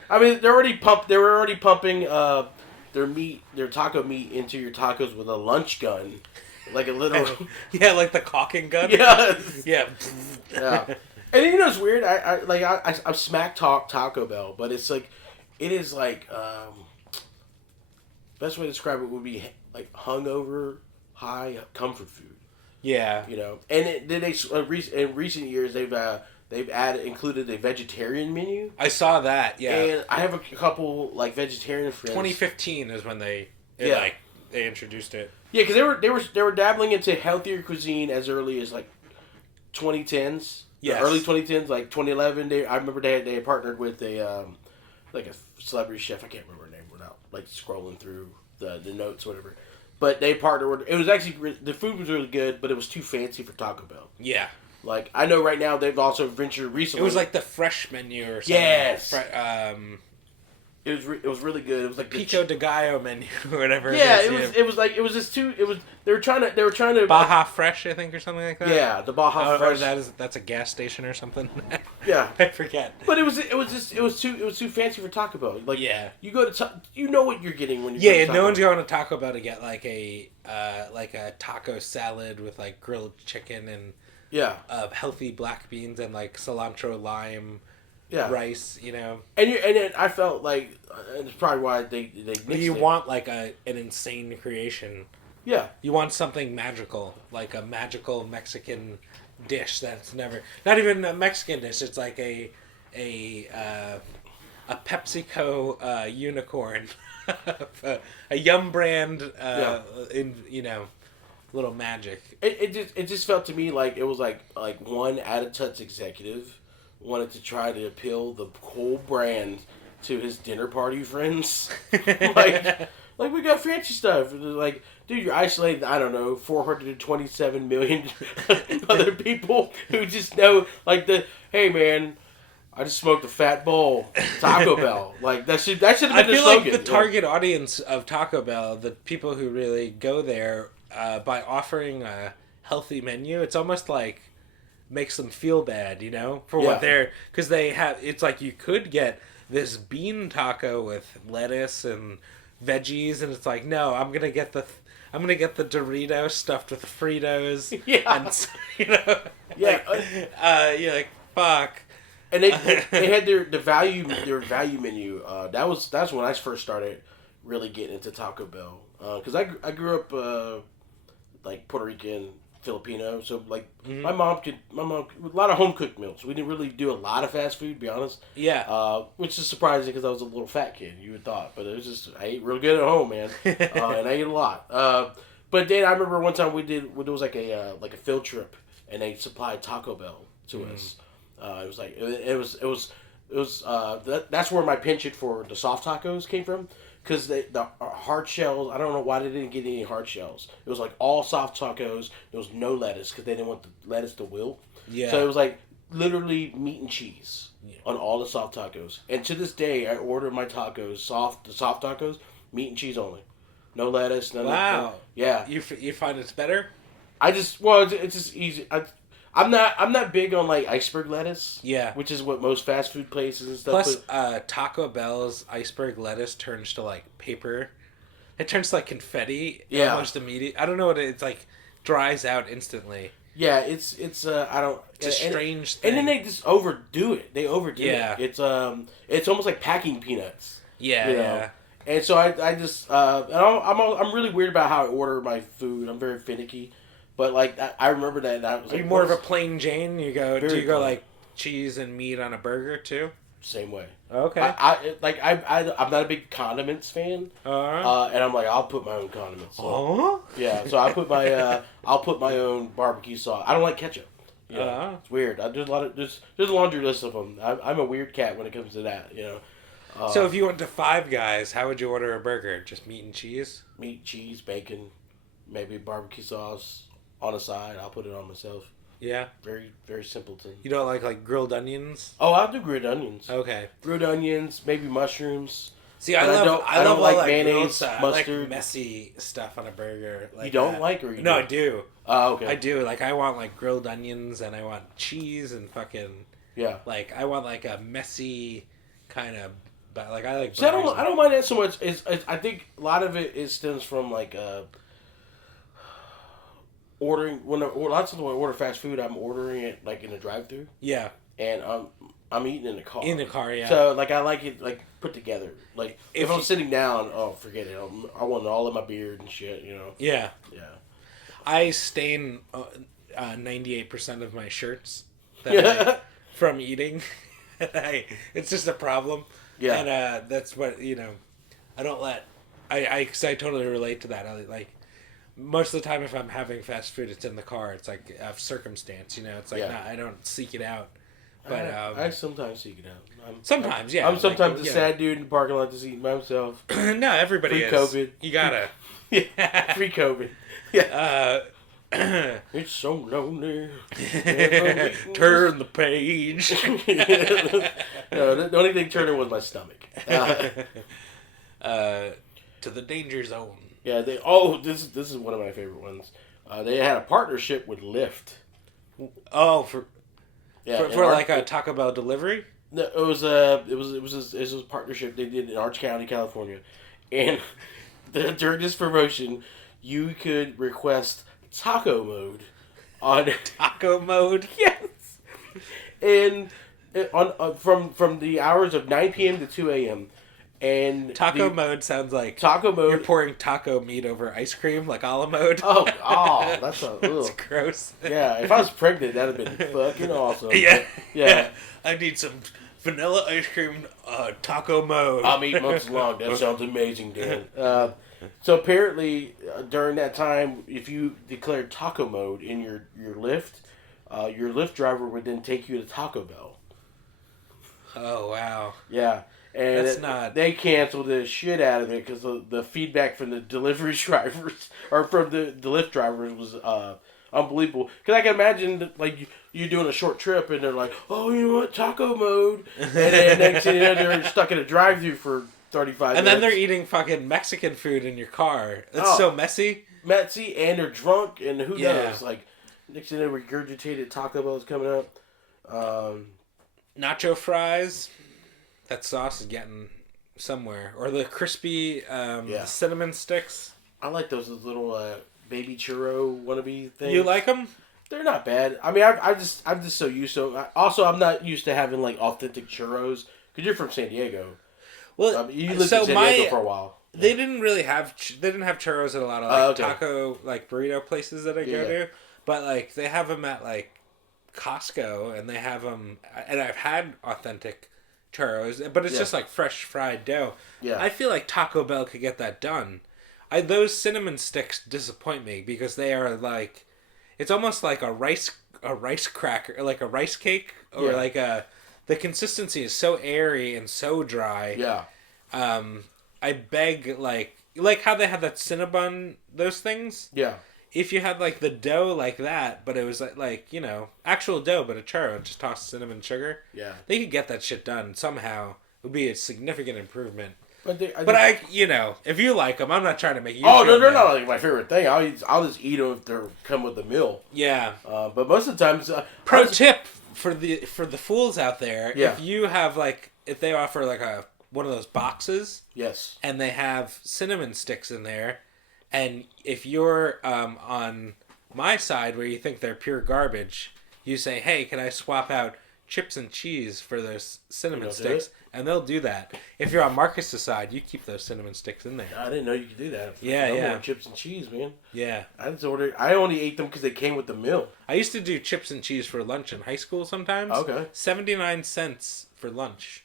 I mean, they were already pumping their taco meat into your tacos with a lunch gun, like a literal. Yeah, like the caulking gun. Yeah, yeah. And it's weird. I smack talk Taco Bell, but it's like. It is like best way to describe it would be like hungover high comfort food. Yeah, and then in recent years they've included a vegetarian menu. I saw that. Yeah, and I have a couple like vegetarian friends. 2015 is when they introduced it. Yeah, because they were dabbling into healthier cuisine as early as like 2010s. Yes. Early 2010s, like 2011. I remember they had partnered with a celebrity chef. I can't remember her name without like scrolling through the notes or whatever. But they partnered with. It was actually the food was really good, but it was too fancy for Taco Bell. Yeah. Like I know right now they've also ventured recently. It was like the fresh menu or something. Yes. It was really good. It was like Pico de Gallo menu or whatever. Yeah, it was they were trying to Baja Fresh, I think, or something like that. Yeah, the Baja Fresh. That's a gas station or something. Yeah, I forget. But it was too fancy for Taco Bell. Like you go to you know what you're getting when you go to Taco Bell. One's going to Taco Bell to get like a taco salad with like grilled chicken and healthy black beans and like cilantro lime. Yeah. Rice, and then I felt like it's probably why they mixed you want like an insane creation. Yeah, you want something magical, like a magical Mexican dish that's not even a Mexican dish. It's like a PepsiCo unicorn, a Yum brand, little magic. It just felt to me like it was like one Added Touch executive wanted to try to appeal the whole brand to his dinner party friends. like we got fancy stuff. Like, dude, you're isolating, I don't know, 427 million other people who just know, like, hey, man, I just smoked a fat bowl. Taco Bell. Like, that should have been the slogan. I feel like the target audience of Taco Bell, the people who really go there, by offering a healthy menu, it's almost like makes them feel bad, for what they're, because they have, it's like you could get this bean taco with lettuce and veggies, and it's like, no, I'm gonna get the Doritos stuffed with Fritos, and you're like, fuck. And they had their value menu. That's when I first started really getting into Taco Bell, because I grew up like Puerto Rican. Filipino, so like my mom a lot of home cooked meals. We didn't really do a lot of fast food, to be honest. Yeah. Which is surprising because I was a little fat kid. You would thought, but it was just I ate real good at home, man, and I ate a lot. But then I remember one time it was like a field trip, and they supplied Taco Bell to us. It was like that's where my penchant for the soft tacos came from. Because the hard shells, I don't know why they didn't get any hard shells. It was like all soft tacos. There was no lettuce because they didn't want the lettuce to wilt. Yeah. So it was like literally meat and cheese on all the soft tacos. And to this day, I order my tacos, the soft tacos, meat and cheese only. No lettuce. Wow. Yeah. You find it's better? It's just easy. I'm not big on like iceberg lettuce. Yeah. Which is what most fast food places and stuff. Plus, Taco Bell's iceberg lettuce turns to like paper. It turns to like confetti. Yeah. Almost immediately. I don't know what it's like. Dries out instantly. Yeah, it's I don't. It's a strange thing. And then they just overdo it. They overdo it. It's almost like packing peanuts. Yeah. Yeah. And so I just and I'm really weird about how I order my food. I'm very finicky. But like I remember that I was like, more of a plain Jane. Do you go like cheese and meat on a burger too? Same way. Okay. I'm not a big condiments fan, and I'm like, I'll put my own condiments. So, yeah, so I'll put my own barbecue sauce. I don't like ketchup. Yeah, it's weird. There's a laundry list of them. I'm a weird cat when it comes to that. So if you went to Five Guys, how would you order a burger? Just meat and cheese? Meat, cheese, bacon, maybe barbecue sauce on the side. I'll put it on myself. Yeah. Very, very simpleton. You don't like grilled onions? Oh, I'll do grilled onions. Okay. Grilled onions, maybe mushrooms. See, I love like all mayonnaise, mustard. mustard. I like messy stuff on a burger. Like you don't like or you No, do? I do. Oh, okay. I do. Like, I want, grilled onions, and I want cheese, and fucking... Yeah. Like, I want, a messy kind of... But, I like... See, I don't mind that so much. I think a lot of it stems from, ordering... Lots of the when I order fast food, I'm ordering it, in a drive-thru. Yeah. And I'm eating in the car. In the car, yeah. So, I like it, put together. If I'm sitting down, forget it. I want it all in my beard and shit, Yeah. Yeah. I stain 98% of my shirts from eating. It's just a problem. Yeah. And that's what, I don't let... Because I totally relate to that. Most of the time if I'm having fast food, it's in the car. It's of circumstance, It's I don't seek it out. But I sometimes seek it out. Sometimes, yeah. I'm sometimes a sad dude in the parking lot just eating by myself. No, everybody Free is. COVID. You gotta. Yeah, free COVID. Yeah. It's so lonely. Turn the page. No, the only thing turning was my stomach. To the danger zone. Yeah, this is one of my favorite ones. They had a partnership with Lyft. Oh, for a Taco Bell delivery? No, it was a partnership they did in Orange County, California, and during this promotion, you could request taco mode on taco mode. Yes, and from the hours of 9 p.m. to 2 a.m. And taco mode sounds like taco mode. You're pouring taco meat over ice cream, like a la mode. Oh, that's that's gross. Yeah, if I was pregnant, that'd have been fucking awesome. Yeah, yeah. I need some vanilla ice cream, taco mode. I'm 8 months long. That sounds amazing, Dan. So apparently, during that time, if you declared taco mode in your Lyft driver would then take you to Taco Bell. Oh wow! Yeah. And they canceled the shit out of it because the feedback from the delivery drivers or from the Lyft drivers was unbelievable. Because I can imagine you doing a short trip and they're like, oh, you know what, taco mode, and then next thing you know they're stuck in a drive-thru for 35 minutes. And then they're eating fucking Mexican food in your car. It's so messy. Messy, and they're drunk, and who knows? Next thing you know, regurgitated Taco Bell's coming up. Nacho fries. That sauce is getting somewhere. Or the crispy cinnamon sticks. I like those little baby churro wannabe things. You like them? They're not bad. I mean, I'm just so used to. Also, I'm not used to having authentic churros because you're from San Diego. Well, you lived in San Diego for a while. They didn't really have. They didn't have churros at a lot of taco burrito places that I go to, but they have them at Costco, and they have them. And I've had authentic churros, but it's just fresh fried dough. Yeah, I feel like Taco Bell could get that done. Those cinnamon sticks disappoint me because they are it's almost like a rice cracker, like a rice cake, or the consistency is so airy and so dry. Yeah. I beg how they had that Cinnabon, those things. Yeah. If you had the dough like that, but it was actual dough, but a churro, just toss cinnamon sugar. Yeah. They could get that shit done somehow. It would be a significant improvement. But if you like them, I'm not trying to make you. Oh no, they're not my favorite thing. I'll just eat them if they come with the meal. Yeah. But most of the times. Pro tip for the fools out there: if you have if they offer one of those boxes, yes, and they have cinnamon sticks in there, and if you're on my side where you think they're pure garbage, you say, "Hey, can I swap out chips and cheese for those cinnamon sticks?" And they'll do that. If you're on Marcus's side, you keep those cinnamon sticks in there. I didn't know you could do that. Yeah. More chips and cheese, man. Yeah. I only ate them because they came with the meal. I used to do chips and cheese for lunch in high school sometimes. Okay. 79 cents for lunch.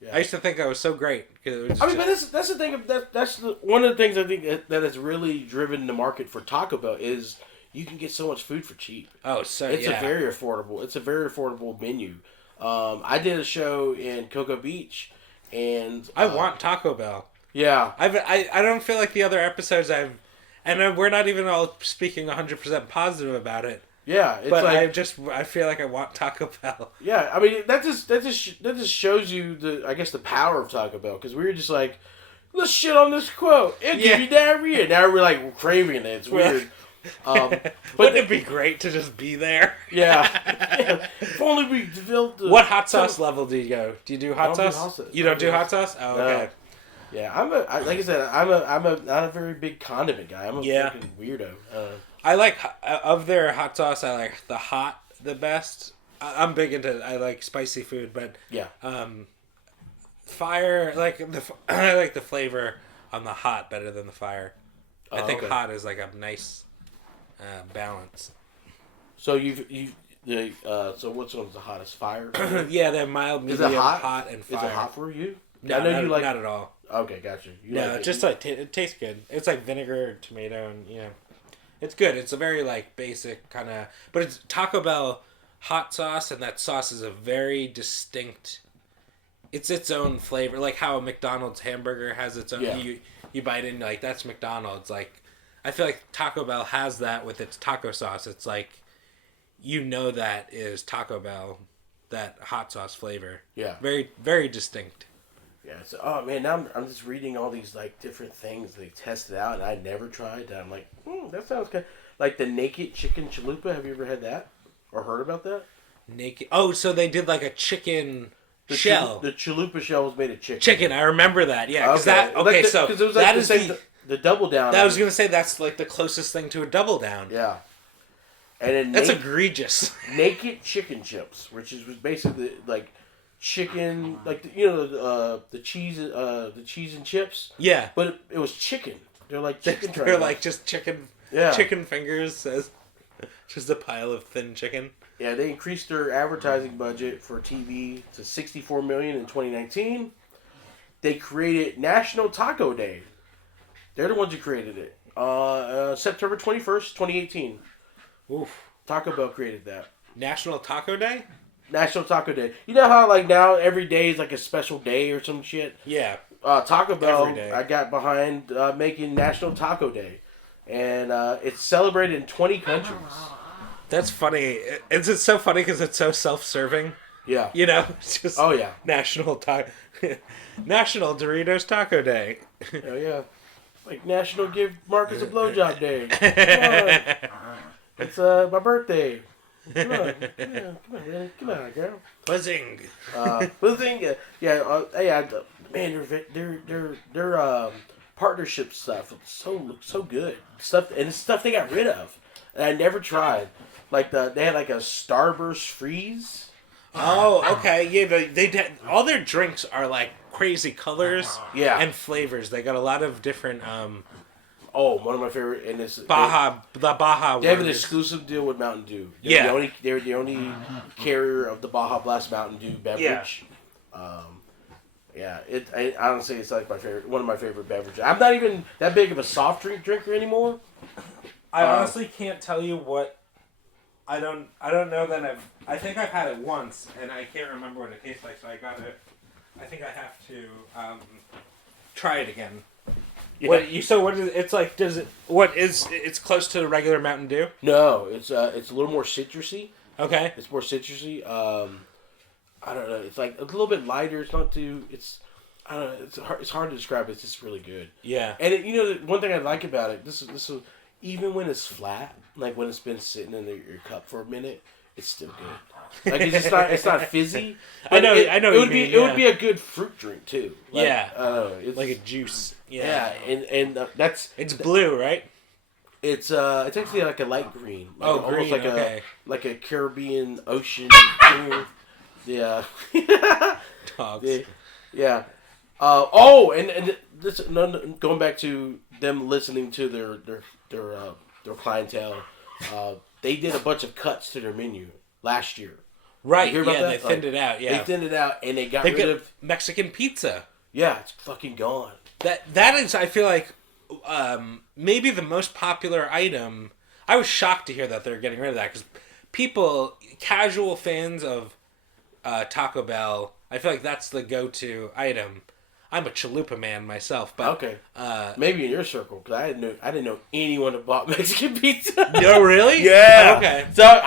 Yeah. I used to think that was so great. It was I mean, but that's the thing. That's one of the things I think that has really driven the market for Taco Bell is you can get so much food for cheap. Oh, so It's a very affordable. It's a very affordable menu. I did a show in Cocoa Beach, and I want Taco Bell. Yeah, I don't feel like the other episodes we're not even all speaking 100% positive about it. Yeah, it's but like, I feel like I want Taco Bell. Yeah, I mean that just shows you the power of Taco Bell, because we were just like, let's shit on this quote. It give you diarrhea. Now we're like craving it. It's weird. But wouldn't it be great to just be there? Yeah. If only we developed. What hot sauce level do you go? Do you do hot sauce? You don't do hot sauce? Oh, okay. No. Yeah, like I said, I'm not a very big condiment guy. I'm a fucking weirdo. I like, of their hot sauce, I like the hot the best. I'm big into, I like spicy food, but fire, I like the flavor on the hot better than the fire. I think hot is like a nice balance. So so which one's the hottest? Fire? Yeah, they're mild, medium, hot, and fire. Is it hot for you? No, not at all. Okay, gotcha. It tastes good. It's like vinegar, tomato, and it's good. It's a very like basic kind of, but it's Taco Bell hot sauce, and that sauce is a very distinct. It's its own flavor, like how a McDonald's hamburger has its own. Yeah. You bite in, like that's McDonald's. Like I feel like Taco Bell has that with its taco sauce. It's like, that is Taco Bell, that hot sauce flavor. Yeah. Very, very distinct. Yeah. So, oh man, now I'm just reading all these like different things they tested out, and I never tried that. I'm like, that sounds good. Like the naked chicken chalupa. Have you ever had that or heard about that? Naked. Oh, so they did like a chicken shell. The chalupa shell was made of chicken. Chicken. I remember that. Yeah. Because because it was like the double down. I was gonna say that's like the closest thing to a double down. Yeah. And then that's egregious. Naked chicken chips, which was basically like chicken, like the cheese and chips. Yeah. But it was chicken. They're like chicken. They're like just chicken. Yeah. Chicken fingers says, just a pile of thin chicken. Yeah, they increased their advertising budget for TV to $64 million in 2019. They created National Taco Day. They're the ones who created it. September 21st, 2018. Oof. Taco Bell created that. National Taco Day? National Taco Day. You know how like now every day is like a special day or some shit? Yeah. Taco Bell, I got behind making National Taco Day. And it's celebrated in 20 countries. That's funny. It's so funny because it's so self-serving. Yeah. It's just National Doritos Taco Day. Oh, yeah. Like National Give Marcus a Blowjob Day. Come on. It's my birthday. Come on. Yeah, come on, man. Come on, girl. Buzzing. Buzzing. Man, their partnership stuff looks so good. It's stuff they got rid of. And I never tried. Like they had like a Starburst freeze. Oh, okay. Yeah, they did. All their drinks are like crazy colors. And flavors. They got a lot of different. One of my favorite, and this the Baja. They have an exclusive deal with Mountain Dew. They're the only carrier of the Baja Blast Mountain Dew beverage. I honestly, it's like one of my favorite beverages. I'm not even that big of a soft drink drinker anymore. I honestly can't tell you what. I don't know that I think I've had it once, and I can't remember what it tastes like. So I think I have to try it again. Yeah. What is it's like? It's close to the regular Mountain Dew? No, it's a little more citrusy. Okay, it's more citrusy. I don't know. It's like a little bit lighter. It's not too. I don't know. It's hard to describe. It's just really good. Yeah. And one thing I like about it, this is even when it's flat, like when it's been sitting in your cup for a minute, it's still good. Like it's not fizzy. I know. It would be a good fruit drink too. Like, it's like a juice. Yeah, and that's it's blue, right? It's actually like a light green. Like green. Almost like a Caribbean ocean green. Yeah. Dogs. Yeah. And this going back to them listening to their clientele. They did a bunch of cuts to their menu last year. Right, You hear about that? they thinned it out, yeah. They thinned it out, and they got rid of... Mexican pizza. Yeah, it's fucking gone. That is, I feel like, maybe the most popular item. I was shocked to hear that they're getting rid of that, because people, casual fans of Taco Bell, I feel like that's the go-to item. I'm a chalupa man myself, but okay, maybe in your circle, because I didn't know anyone that bought Mexican pizza. No, really? Yeah. Oh, okay. So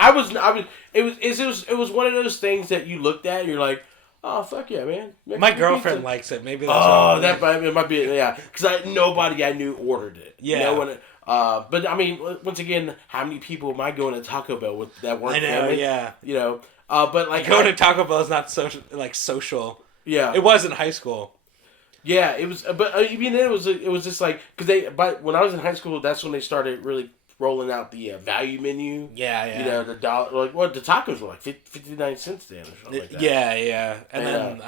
it was one of those things that you looked at and you're like, oh fuck yeah, man. Mexican My girlfriend pizza. likes it. Maybe that's it might be yeah, because nobody I knew ordered it. Yeah. No one. But I mean, once again, how many people am I going to Taco Bell with that weren't? I know. family? Yeah. You know. But like going to Taco Bell is not social. Yeah. It was in high school. Yeah, it was, but I mean, it was just like because when I was in high school, that's when they started really rolling out the value menu. Yeah, yeah. You know, the dollar, the tacos were like 59 cents then or something like that. Yeah, yeah, and then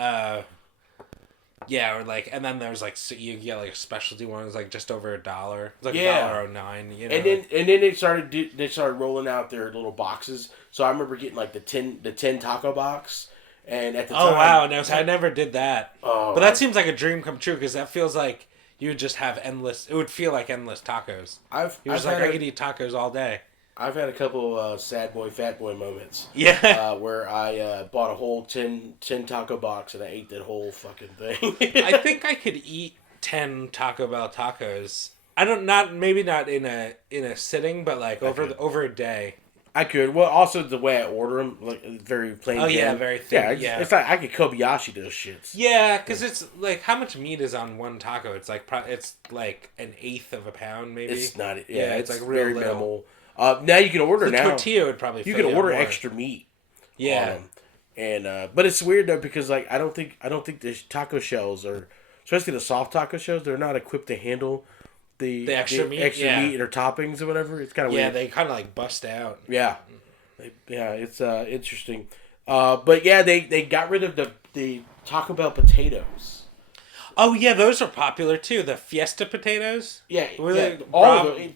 and then there's like so you get like specialty ones like just over $1. It's like $1.09. You know, and then they started rolling out their little boxes. So I remember getting like the 10 taco box. And at the time, oh wow! No, so I never did that. But that seems like a dream come true because that feels like you would just have endless. It would feel like endless tacos. I could eat tacos all day. I've had a couple sad boy, fat boy moments. Yeah. Where I bought a whole 10 taco box and I ate that whole fucking thing. I think I could eat 10 Taco Bell tacos. Maybe not in a sitting, but like over a day. I could. Well, also the way I order them, like very plain. Oh yeah, very thin. Yeah, in fact, I could Kobayashi those shits. Yeah, because it's like how much meat is on one taco? It's like an eighth of a pound, maybe. It's not. Yeah, it's like very minimal. Now you can order the tortilla would probably. You can order extra meat. Yeah. But it's weird though because like I don't think the taco shells are, especially the soft taco shells, they're not equipped to handle the extra meat or toppings or whatever. It's kind of weird. Yeah, they kind of like bust out. Yeah, it's interesting. But yeah, they got rid of the Taco Bell potatoes. Oh yeah, those are popular too. The Fiesta potatoes. Yeah, all of them.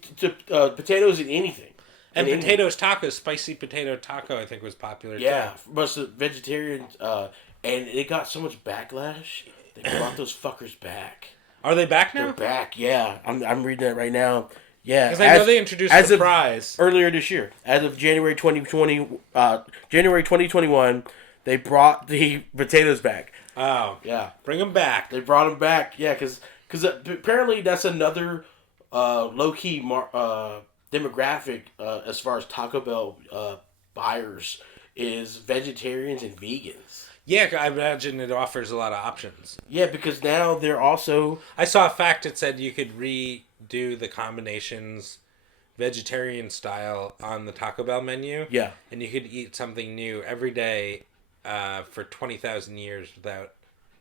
Potatoes in anything. And potatoes tacos, spicy potato taco, I think was popular. Yeah, too. most of vegetarians, and it got so much backlash. They brought those fuckers back. Are they back now? They're back, yeah. I'm reading that right now. Yeah, because I know they introduced the fries earlier this year. As of January 2021, they brought the potatoes back. Oh, yeah, bring them back. They brought them back, yeah, because apparently that's another low key demographic as far as Taco Bell buyers is vegetarians and vegans. Yeah, I imagine it offers a lot of options. Yeah, because now they're also... I saw a fact that said you could redo the combinations vegetarian style on the Taco Bell menu. Yeah. And you could eat something new every day for 20,000 years without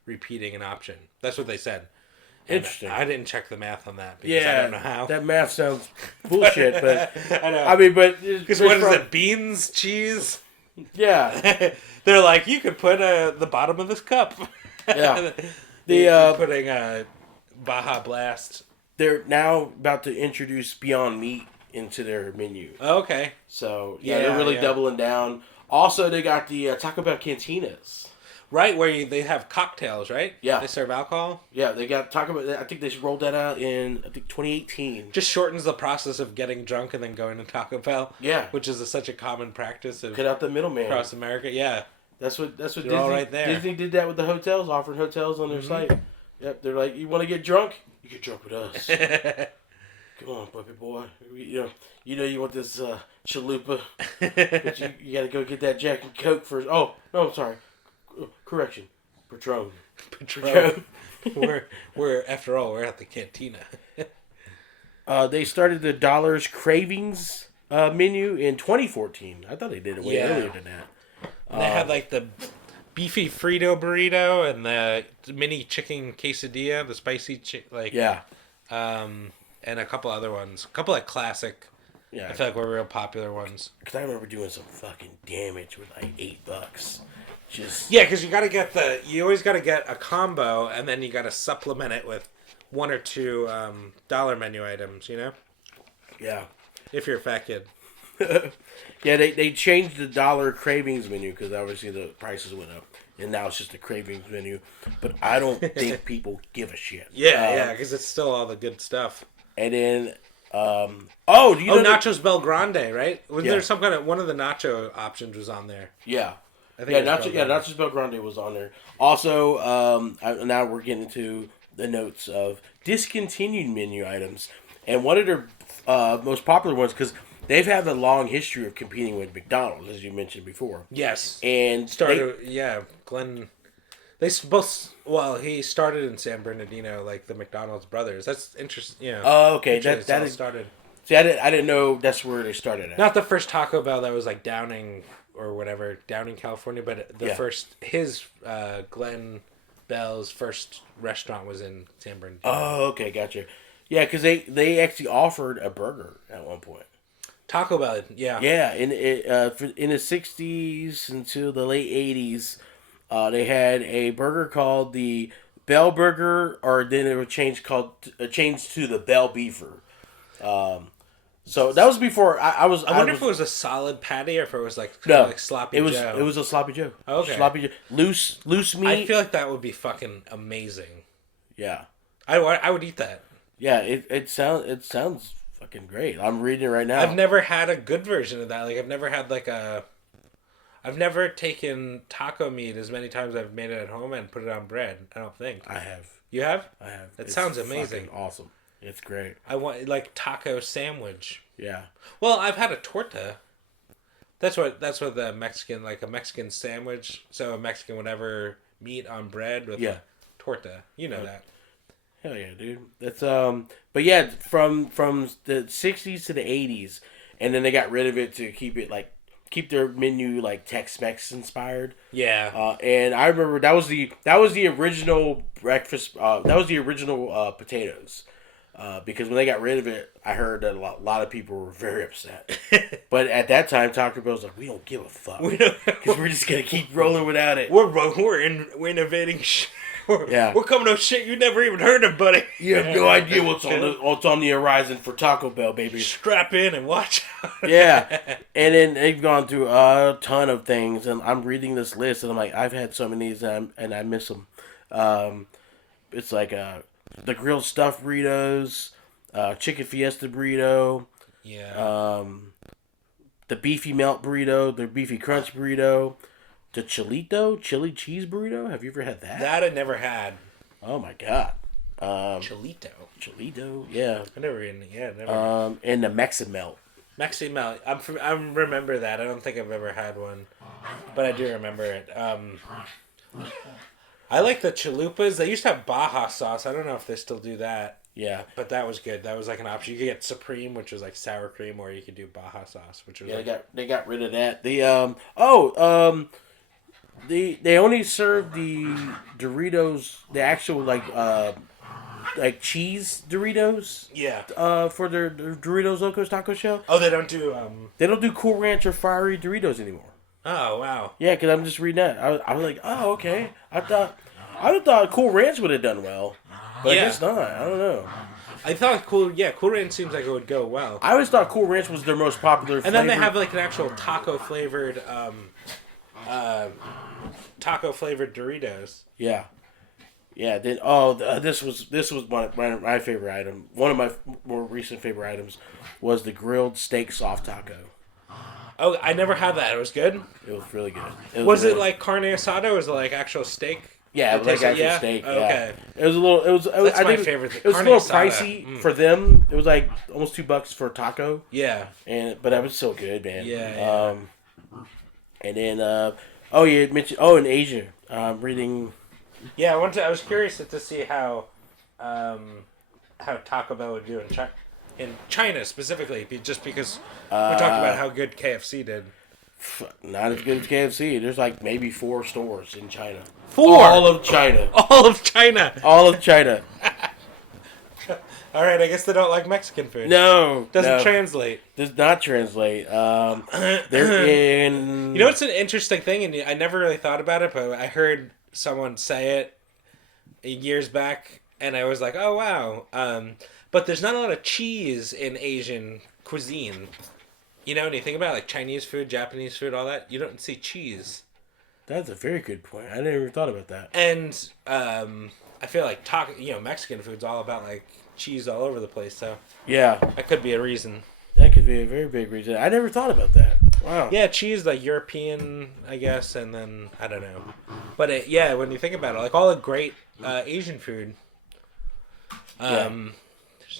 repeating an option. That's what they said. And interesting. I didn't check the math on that because I don't know how. That math sounds bullshit, but... I know. I mean, but... Because what is it? Beans? Cheese? Yeah. They're like, you could put the bottom of this cup. Yeah. Putting a Baja Blast. They're now about to introduce Beyond Meat into their menu. Oh, okay. So, they're really doubling down. Also, they got the Taco Bell cantinas. Right, where they have cocktails, right? Yeah. They serve alcohol? Yeah, they got Taco Bell. I think they rolled that out in, 2018. Just shortens the process of getting drunk and then going to Taco Bell. Yeah. Which is such a common practice Cut out the middleman. Across America, yeah. That's what Disney, all right there. Disney did that with the hotels, offering hotels on their site. Yep, they're like, you want to get drunk? You get drunk with us. Come on, puppy boy. You know you want this chalupa, but you got to go get that Jack and Coke first. Oh, no, I'm sorry. Correction. Patron. we're after all, we're at the cantina. They started the Dollars Cravings menu in 2014. I thought they did it way earlier than that. And they had like the beefy Frito burrito and the mini chicken quesadilla, the spicy and a couple other ones. A couple like classic. Yeah, I feel like were real popular ones. Because I remember doing some fucking damage with like $8. Because you always got to get a combo, and then you got to supplement it with one or two dollar menu items. You know. Yeah. If you're a fat kid. Yeah, they changed the dollar cravings menu because obviously the prices went up, and now it's just the cravings menu. But I don't think people give a shit. Yeah, because it's still all the good stuff. And then, do you know Nachos Bel Grande, right? Was Yeah. there some kind of one of the nacho options was on there? Yeah. I think Nachos Bel Grande was on there. Also, now we're getting into the notes of discontinued menu items, and one of their most popular ones because they've had a long history of competing with McDonald's, as you mentioned before. Yes, And Glenn. They both. Well, he started in San Bernardino, like the McDonald's brothers. That's interesting. Oh, okay. That That is started. See, I didn't know that's where they started at. Not the first Taco Bell that was like Downing or whatever, Downing, California, but the first Glen Bell's first restaurant was in San Bernardino. Oh, okay, gotcha. Yeah, because they actually offered a burger at one point. Taco Bell, yeah. Yeah, in the '60s until the late '80s, they had a burger called the Bell Burger, or then it was changed to the Bell Beefer. So that was before I wonder if it was a solid patty or if it was like kind of like sloppy Joe. It was a sloppy Joe. Okay. Sloppy Joe. Loose meat. I feel like that would be fucking amazing. Yeah. I would eat that. Yeah, it sounds fucking great. I'm reading it right now. I've never had a good version of that. Like I've never had I've never taken taco meat as many times as I've made it at home and put it on bread. I don't think. I have. You have? I have. It sounds amazing. Awesome. It's great. I want like taco sandwich. Yeah. Well, I've had a torta. That's what the Mexican, like a Mexican sandwich. So a Mexican whatever meat on bread with a torta. You know that. Hell yeah, dude. That's but yeah, from the '60s to the '80s, and then they got rid of it to keep their menu like Tex-Mex inspired. Yeah. And I remember that was the original breakfast. That was the original potatoes. Because when they got rid of it, I heard that a lot of people were very upset. But at that time, Taco Bell was like, "We don't give a fuck because we're just gonna keep rolling without it. We're innovating shit. We're coming up shit you never even heard of, buddy. You have no idea what's on the horizon for Taco Bell, baby. Strap in and watch out." Yeah, and then they've gone through a ton of things, and I'm reading this list, and I'm like, I've had so many of these, and I miss them. It's like the grilled stuffed burritos, chicken fiesta burrito, the beefy melt burrito, the beefy crunch burrito, the chili cheese burrito. Have you ever had that? That I never had. Oh my god. Chilito, yeah. I never never. And the Mexican melt. Mexican melt. I remember that. I don't think I've ever had one, but I do remember it. I like the chalupas. They used to have Baja sauce. I don't know if they still do that. Yeah. But that was good. That was like an option. You could get Supreme, which was like sour cream, or you could do Baja sauce, which was they got rid of that. They only served the Doritos, the actual like cheese Doritos. Yeah. For their Doritos Locos Taco Shell. Oh, they don't do They don't do Cool Ranch or fiery Doritos anymore. Oh wow. Yeah, because I'm just reading that. I was like, oh okay. I thought Cool Ranch would have done well, but I guess not. I don't know. I thought Cool Ranch seems like it would go well. I always thought Cool Ranch was their most popular flavor. And then they have like an actual taco flavored Doritos. Yeah. Yeah. Then this was one of my favorite item. One of my more recent favorite items was the grilled soft taco. Oh, I never had that. It was good. It was really good. It like carne asada? Or was it like actual steak? Yeah, it was like actual steak. Yeah. Okay. It was a little. It was. That's my favorite. It was a little pricey for them. It was like almost $2 for a taco. Yeah. But that was so good, man. Yeah. And then you mentioned in Asia. Reading. Yeah, I was curious to see how Taco Bell would do in China specifically, just because we talked about how good KFC did. Not as good as KFC. There's like maybe 4 stores in China. 4? All of China. All of China. All of China. All right, I guess they don't like Mexican food. No. Doesn't translate. Does not translate. They're in... You know, it's an interesting thing, and I never really thought about it, but I heard someone say it years back, and I was like, oh, wow. But there's not a lot of cheese in Asian cuisine. You know, when you think about like Chinese food, Japanese food, all that, you don't see cheese. That's a very good point. I never even thought about that. And I feel like Mexican food's all about like cheese all over the place. So Yeah, that could be a reason. that could be a very big reason. I never thought about that. Wow. Yeah, cheese, like European, I guess, and then I don't know. But when you think about it, like all the great Asian food, there's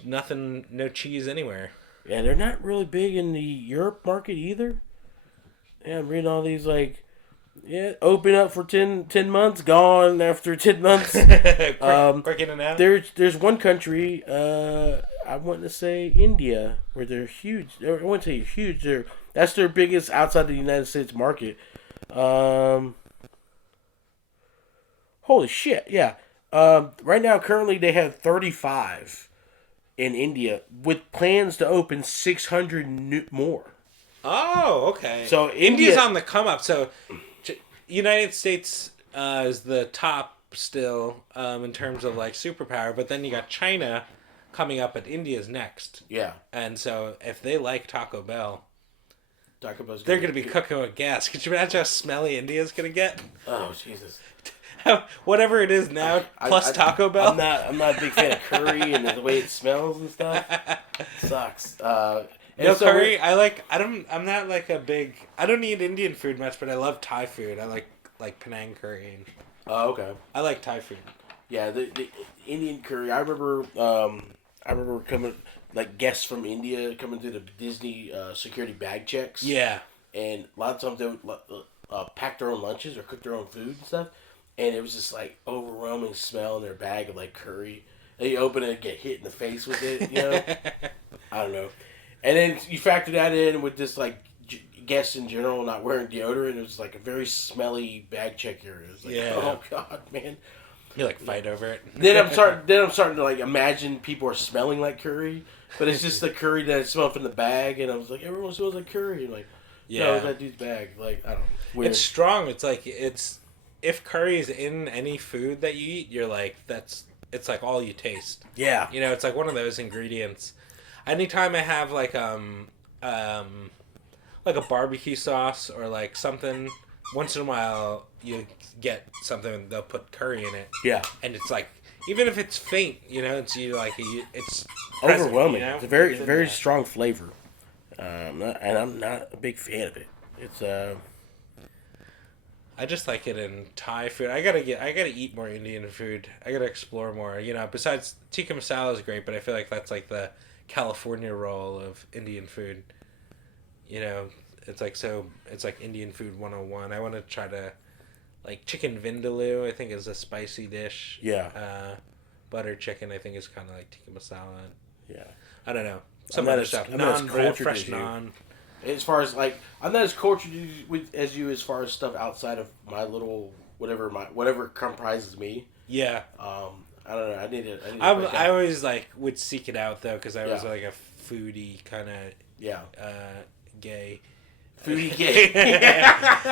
nothing, no cheese anywhere. Yeah, they're not really big in the Europe market either. Yeah, I'm reading all these like, open up for 10 months, gone after 10 months. quick in and out. There's one country, I want to say India, where they're huge. I wouldn't say huge. That's their biggest outside the United States market. Holy shit! Yeah. Right now, currently, they have 35 in India with plans to open 600 more. Oh, okay. So India's on the come up. So United States is the top still in terms of like superpower, but then you got China coming up, but India's next. Yeah. And so if they like Taco Bell, Taco Bell's they're going to be cooking with gas. Could you imagine how smelly India's going to get? Oh Jesus. Whatever it is now, plus Taco Bell. I'm not a big fan of curry and the way it smells and stuff. It sucks. Curry. I'm not like a big. I don't eat Indian food much, but I love Thai food. I like Penang curry. Oh, okay. I like Thai food. Yeah, the Indian curry. I remember coming like guests from India coming through the Disney security bag checks. Yeah. And a lot of times they would pack their own lunches or cook their own food and stuff. And it was just like overwhelming smell in their bag of like curry. And you open it and get hit in the face with it, you know? I don't know. And then you factor that in with this like guests in general not wearing deodorant. It was like a very smelly bag check area. It was like, oh God, man. You like fight over it. Then I'm starting to like imagine people are smelling like curry, but it's just the curry that I smelled from the bag, and I was like, everyone smells like curry. And like, no, that dude's bag. Like, I don't know. Weird. It's strong. It's like if curry is in any food that you eat, you're like it's like all you taste. Yeah. You know, it's like one of those ingredients. Anytime I have like a barbecue sauce or like something, once in a while you get something they'll put curry in it. Yeah. And it's like even if it's faint, you know, it's overwhelming. You know? It's a very strong flavor. I'm not a big fan of it. It's I just like it in Thai food. I gotta eat more Indian food. I gotta explore more. You know, besides tikka masala is great, but I feel like that's like the California roll of Indian food. You know, it's like Indian food 101. I want to try to like chicken vindaloo. I think is a spicy dish. Yeah. Butter chicken. I think is kind of like tikka masala. Yeah. I don't know. Some other stuff. Naan, fresh naan. As far as like, I'm not as cultured as you as far as stuff outside of my little whatever comprises me. Yeah. I don't know. I need to. I always like would seek it out though because I was like a foodie kind of gay. Foodie gay.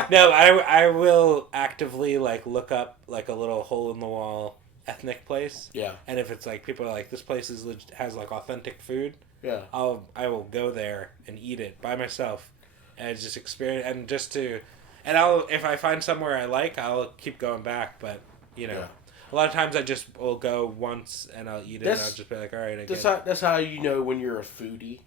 No, I will actively like look up like a little hole in the wall ethnic place. Yeah. And if it's like people are like this place has like authentic food. Yeah. I will go there and eat it by myself, and just experience and if I find somewhere I like, I'll keep going back. But you know, a lot of times I just will go once and I'll eat it. And I'll just be like, all right, that's how you know when you're a foodie.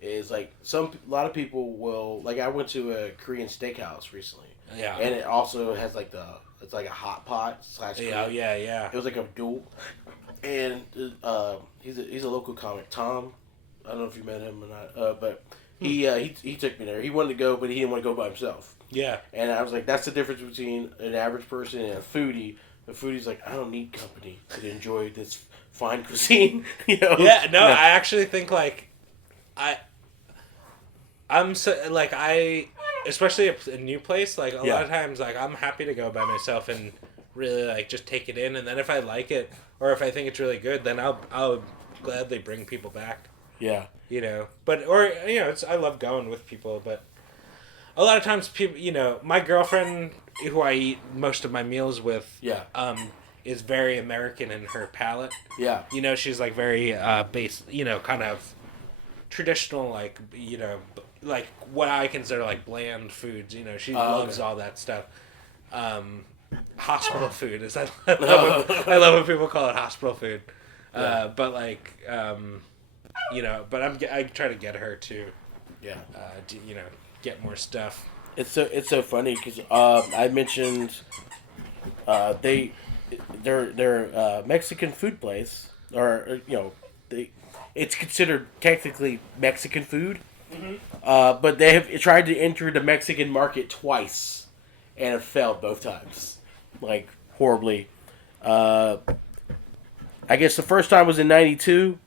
Is like a lot of people will like. I went to a Korean steakhouse recently. Yeah. And it also has like it's like a hot pot / yeah. It was like a duel, and he's a local comic, Tom. I don't know if you met him or not, but he took me there. He wanted to go, but he didn't want to go by himself. Yeah. And I was like, that's the difference between an average person and a foodie. The foodie's like, I don't need company to enjoy this fine cuisine. You know? Yeah. No, I actually think like I'm so like especially a new place. Like a lot of times, like I'm happy to go by myself and really like just take it in, and then if I like it or if I think it's really good, then I'll gladly bring people back. Yeah. You know, I love going with people, but a lot of times people, you know, my girlfriend who I eat most of my meals with, is very American in her palate. Yeah. You know, she's like very base, you know, kind of traditional, like, you know, like what I consider like bland foods. You know, she loves all that stuff. Hospital food is I love when people call it hospital food. But like you know, but I try to get her to you know, get more stuff. It's so funny because I mentioned they're Mexican food place, or you know, it's considered technically Mexican food, but they have tried to enter the Mexican market twice and have failed both times, like horribly. I guess the first time was in '92,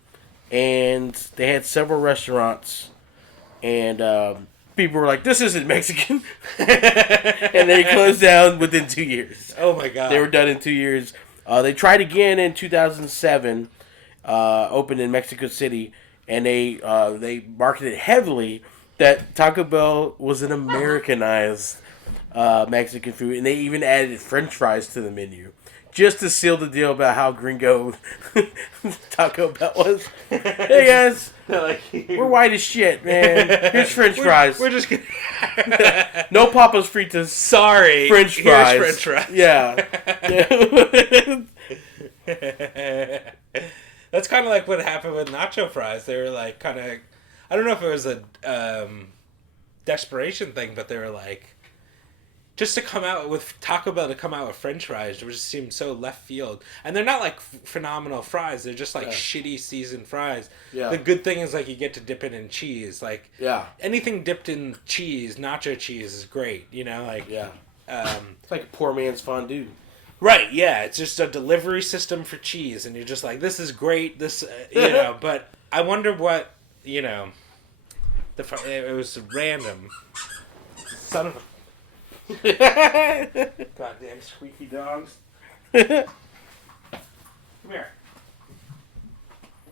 and they had several restaurants, and people were like, "This isn't Mexican," and they closed down within 2 years. Oh my god! They were done in 2 years. They tried again in 2007, opened in Mexico City, and they marketed heavily that Taco Bell was an Americanized Mexican food, and they even added French fries to the menu, just to seal the deal about how gringo Taco Bell was. Hey guys, we're white as shit, man. Here's French fries. We're just gonna... No Papa's Fritos. Sorry, French fries. Here's French fries. Yeah. That's kind of like what happened with nacho fries. They were like kind of, I don't know if it was a desperation thing, but they were like, just to come out with Taco Bell to come out with French fries, it just seemed so left field. And they're not like phenomenal fries; they're just like shitty seasoned fries. Yeah. The good thing is like you get to dip it in cheese. Like anything dipped in cheese, nacho cheese is great. You know, like it's like a poor man's fondue. Right, yeah, it's just a delivery system for cheese, and you're just like, this is great, this, you know, but I wonder what, you know, it was random. Son of a... Goddamn squeaky dogs. Come here.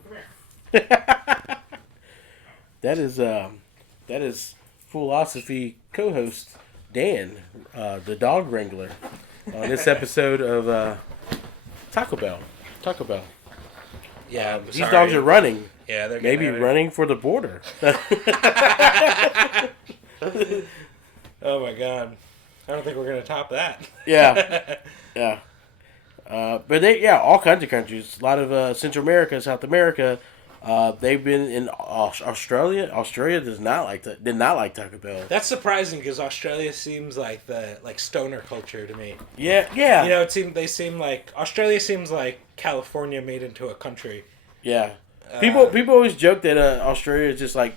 Come here. That is Foolosophy co-host Dan, the dog wrangler, on this episode of Taco Bell. Taco Bell. Yeah, these dogs are running. Yeah, they're maybe running for the border. Oh my god, I don't think we're gonna top that. Yeah. But all kinds of countries. A lot of Central America, South America. They've been in Australia. Australia did not like Taco Bell. That's surprising because Australia seems like the stoner culture to me. Yeah. You know, Australia seems like California made into a country. Yeah. People always joke that Australia is just like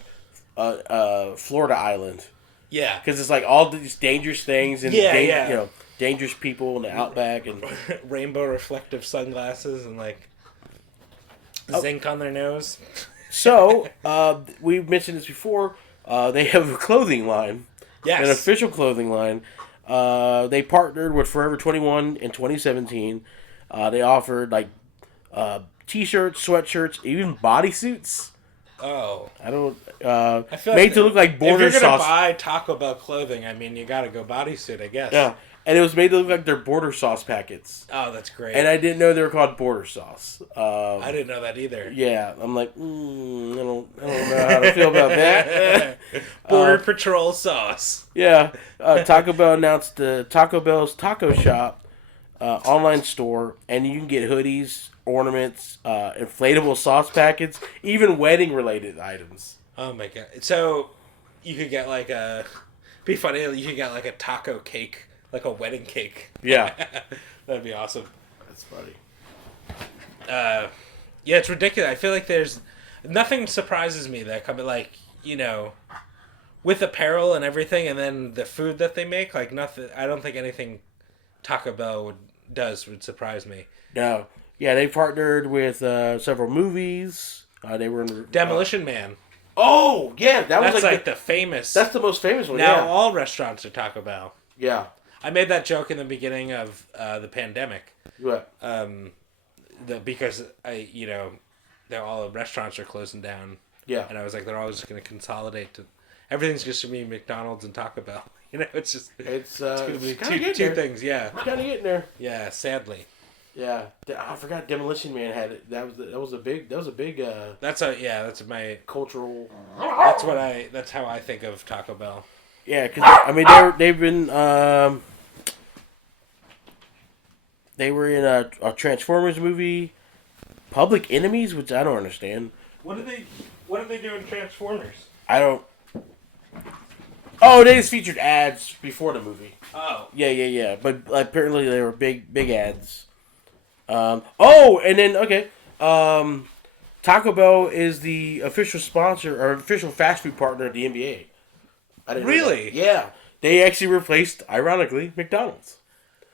Florida Island. Yeah. Because it's like all these dangerous things and you know, dangerous people in the outback and rainbow reflective sunglasses and like zinc on their nose. So, we've mentioned this before. They have a clothing line. Yes. An official clothing line. They partnered with Forever 21 in 2017. They offered like t-shirts, sweatshirts, even bodysuits. Oh. I don't... I feel made to look like border sauce. If you're going to buy Taco Bell clothing, I mean, you got to go bodysuit, I guess. Yeah. And it was made to look like their border sauce packets. Oh, that's great. And I didn't know they were called border sauce. I didn't know that either. Yeah. I'm like, I don't know how to feel about that. Border Patrol sauce. Yeah. Taco Bell announced the Taco Bell's Taco Shop online store, and you can get hoodies, ornaments, inflatable sauce packets, even wedding-related items. Oh, my God. So, you could get like be funny, you could get like a taco cake. Like a wedding cake. Yeah. That'd be awesome. That's funny. Yeah, it's ridiculous. I feel like there's... Nothing surprises me that come like, you know, with apparel and everything, and then the food that they make, like nothing... I don't think anything Taco Bell would surprise me. No. Yeah, they partnered with several movies. They were in... Demolition Man. Oh, yeah. That's like the famous... That's the most famous one, Now all restaurants are Taco Bell. Yeah. I made that joke in the beginning of the pandemic. What? Because all the restaurants are closing down. Yeah. And I was like, they're all just going to consolidate to... Everything's just going to be McDonald's and Taco Bell. You know, it's just... It's going to be two things, yeah. It's kind of getting there. Yeah, sadly. Yeah, I forgot Demolition Man had it. That was a big. That's my cultural. That's how I think of Taco Bell. Yeah, because I mean they've been they were in a Transformers movie, Public Enemies, which I don't understand. What did they do in Transformers? I don't. Oh, they just featured ads before the movie. Oh. Yeah. But apparently they were big ads. And then okay. Taco Bell is the official sponsor or official fast food partner of the NBA. I didn't know that. Yeah, they actually replaced, ironically, McDonald's.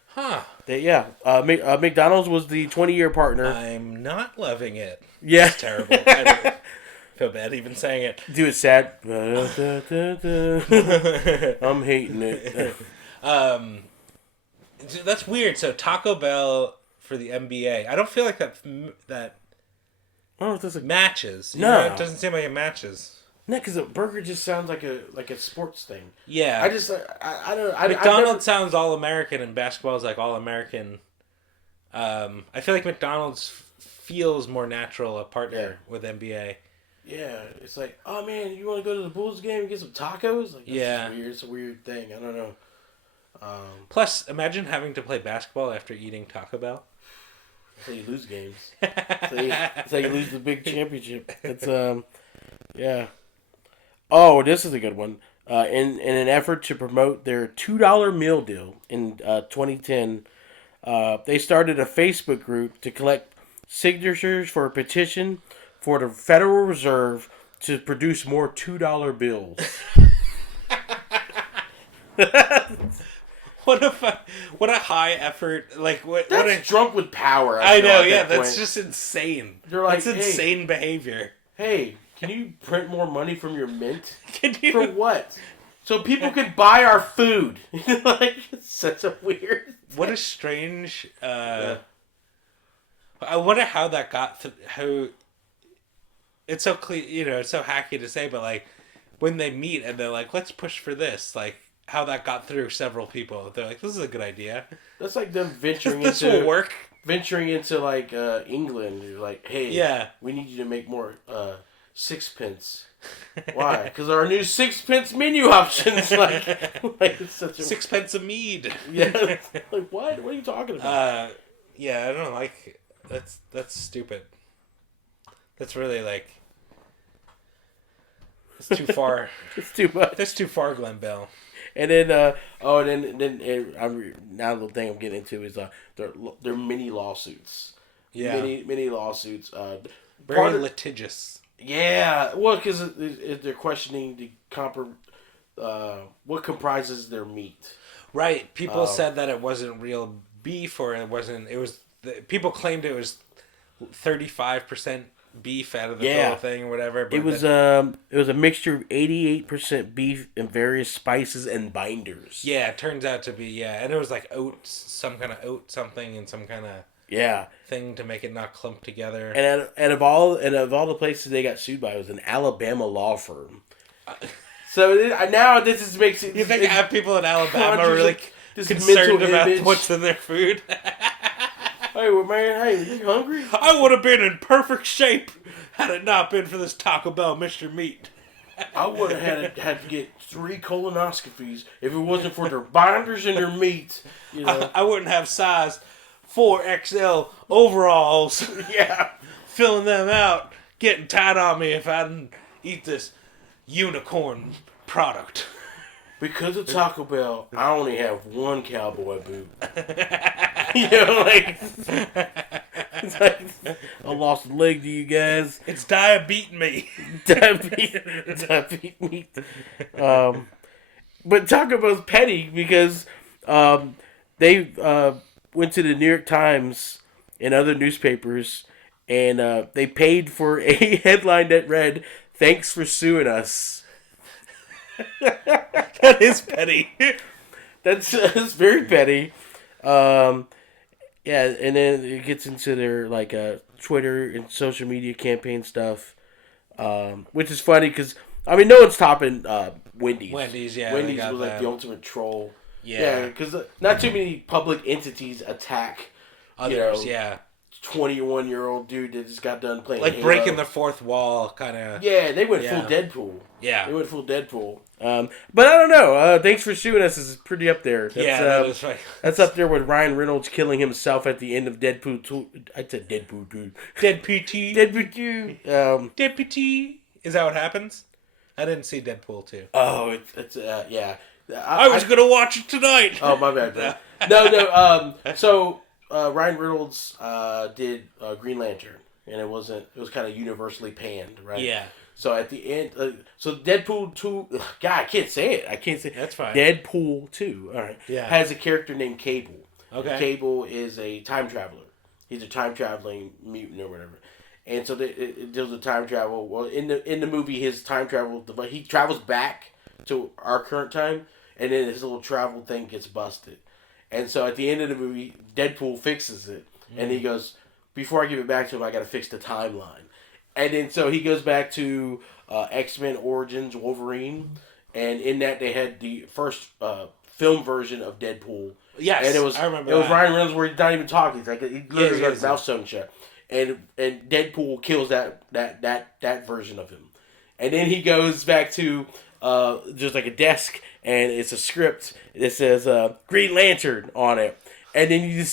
Huh. McDonald's was the 20-year partner. I'm not loving it. Yeah. It's terrible. I feel bad even saying it. Dude, it's sad. I'm hating it. That's weird. So Taco Bell for the NBA. I don't feel like that Oh, it doesn't matches. No. It doesn't seem like it matches. No, because a burger just sounds like a sports thing. Yeah. I don't. McDonald's sounds all American, and basketball is like all American. I feel like McDonald's feels more natural a partner with NBA. Yeah, it's like, oh man, you want to go to the Bulls game and get some tacos? Like, that's weird. It's a weird thing. I don't know. Plus, imagine having to play basketball after eating Taco Bell. That's how you lose games. That's how you lose the big championship. It's yeah. Oh, this is a good one. In an effort to promote their $2 meal deal in 2010, they started a Facebook group to collect signatures for a petition for the Federal Reserve to produce more $2 bills. What a high effort! Like That's drunk with power. I know, yeah, that's just insane. They're like, that's insane behavior. Hey, can you print more money from your mint? Can you? For what? So people can buy our food. Like, it's such a weird. What a strange. I wonder how that got how. It's so clear, it's so hacky to say, but like when they meet and they're like, "Let's push for this," like how that got through several people. They're like, "This is a good idea." That's like them venturing this into will work. Venturing into like England. You're like, "Hey, yeah, we need you to make more sixpence." Why? Because our new sixpence menu options, like it's such a sixpence a mead. Yeah, like what? What are you talking about? Yeah, I don't like that's stupid. That's really like it's too far. It's too much. That's too far, Glen Bell. And then now the thing I'm getting into is their mini lawsuits. Yeah, mini lawsuits. Very litigious. Yeah, well, because they're questioning what comprises their meat. Right. People said that it wasn't real beef, or it wasn't. It was. People claimed it was 35% beef out of the whole thing, or whatever. But it was a mixture of 88% beef and various spices and binders. Yeah, it turns out to be and it was like oats, some kind of oat something, and some kind of. Thing to make it not clump together. And of all the places they got sued by, it was an Alabama law firm. So now this is makes it. You think people in Alabama are really concerned about what's in their food? Hey, well, man, hey, you hungry? I would have been in perfect shape had it not been for this Taco Bell Mr. Meat. I would have had to get 3 colonoscopies if it wasn't for their binders and their meat. I wouldn't have size 4XL overalls. Filling them out, getting tight on me if I didn't eat this unicorn product. Because of Taco Bell, I only have one cowboy boot. It's like, I lost a leg to you guys. It's diabetes me. Diabetes me. But Taco Bell's petty because they went to the New York Times and other newspapers, and they paid for a headline that read, "Thanks for suing us." That is petty. That's very petty. And then it gets into their Twitter and social media campaign stuff, which is funny because no one's topping Wendy's. Wendy's was like the ultimate troll. Yeah, because not too many public entities attack others, yeah. 21-year-old dude that just got done playing like Halo. breaking the fourth wall, kind of. Yeah, they went full Deadpool. Yeah, they went full Deadpool. But I don't know. Thanks for suing us. Is pretty up there. That's, that is right. That's up there with Ryan Reynolds killing himself at the end of Deadpool 2. I said Deadpool 2. Deadpool 2. Deadpool 2. Deadpool 2. Is that what happens? I didn't see Deadpool 2. Oh, it's yeah. I was gonna watch it tonight. Oh, my bad, bro. No. So Ryan Reynolds did Green Lantern, and it was kind of universally panned, right? Yeah. So at the end, so Deadpool 2, God, I can't say it. That's fine. Deadpool 2, all right, has a character named Cable. Okay. And Cable is a time traveler. He's a time traveling mutant or whatever. And so it deals with time travel. Well, in the movie, his time travel, but he travels back to our current time, and then his little travel thing gets busted. And so at the end of the movie, Deadpool fixes it, and he goes, "Before I give it back to him, I got to fix the timeline." And then so he goes back to X-Men Origins Wolverine, and in that they had the first film version of Deadpool. Yes, and I remember. It was Ryan Reynolds where he's not even talking. He's like he literally got his mouth sewn shut, and Deadpool kills that version of him, and then he goes back to just like a desk, and it's a script that says Green Lantern on it, and then you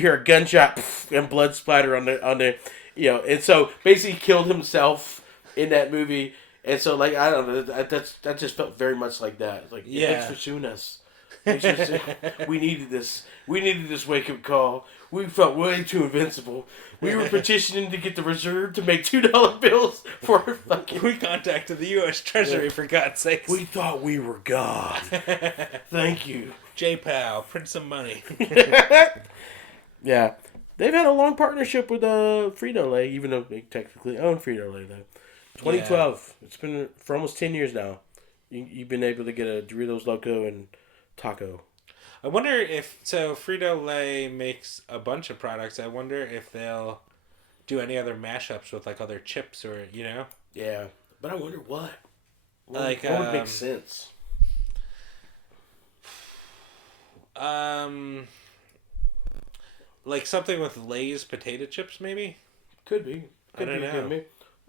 hear a gunshot and blood splatter on the. And so basically he killed himself in that movie. And so, like, I don't know, that just felt very much like that. It's like, thanks for suing us. We needed this. We needed this wake-up call. We felt way too invincible. We were petitioning to get the reserve to make $2 bills for fucking... We contacted the U.S. Treasury, for God's sakes. We thought we were God. Thank you. J-Pal, print some money. Yeah. They've had a long partnership with Frito-Lay, even though they technically own Frito-Lay, though. 2012. Yeah. It's been for almost 10 years now. You've been able to get a Doritos Loco and Taco. I wonder if... So, Frito-Lay makes a bunch of products. I wonder if they'll do any other mashups with, like, other chips or, Yeah. But I wonder what. What would make sense? Like something with Lay's potato chips, maybe? Could be. I don't know.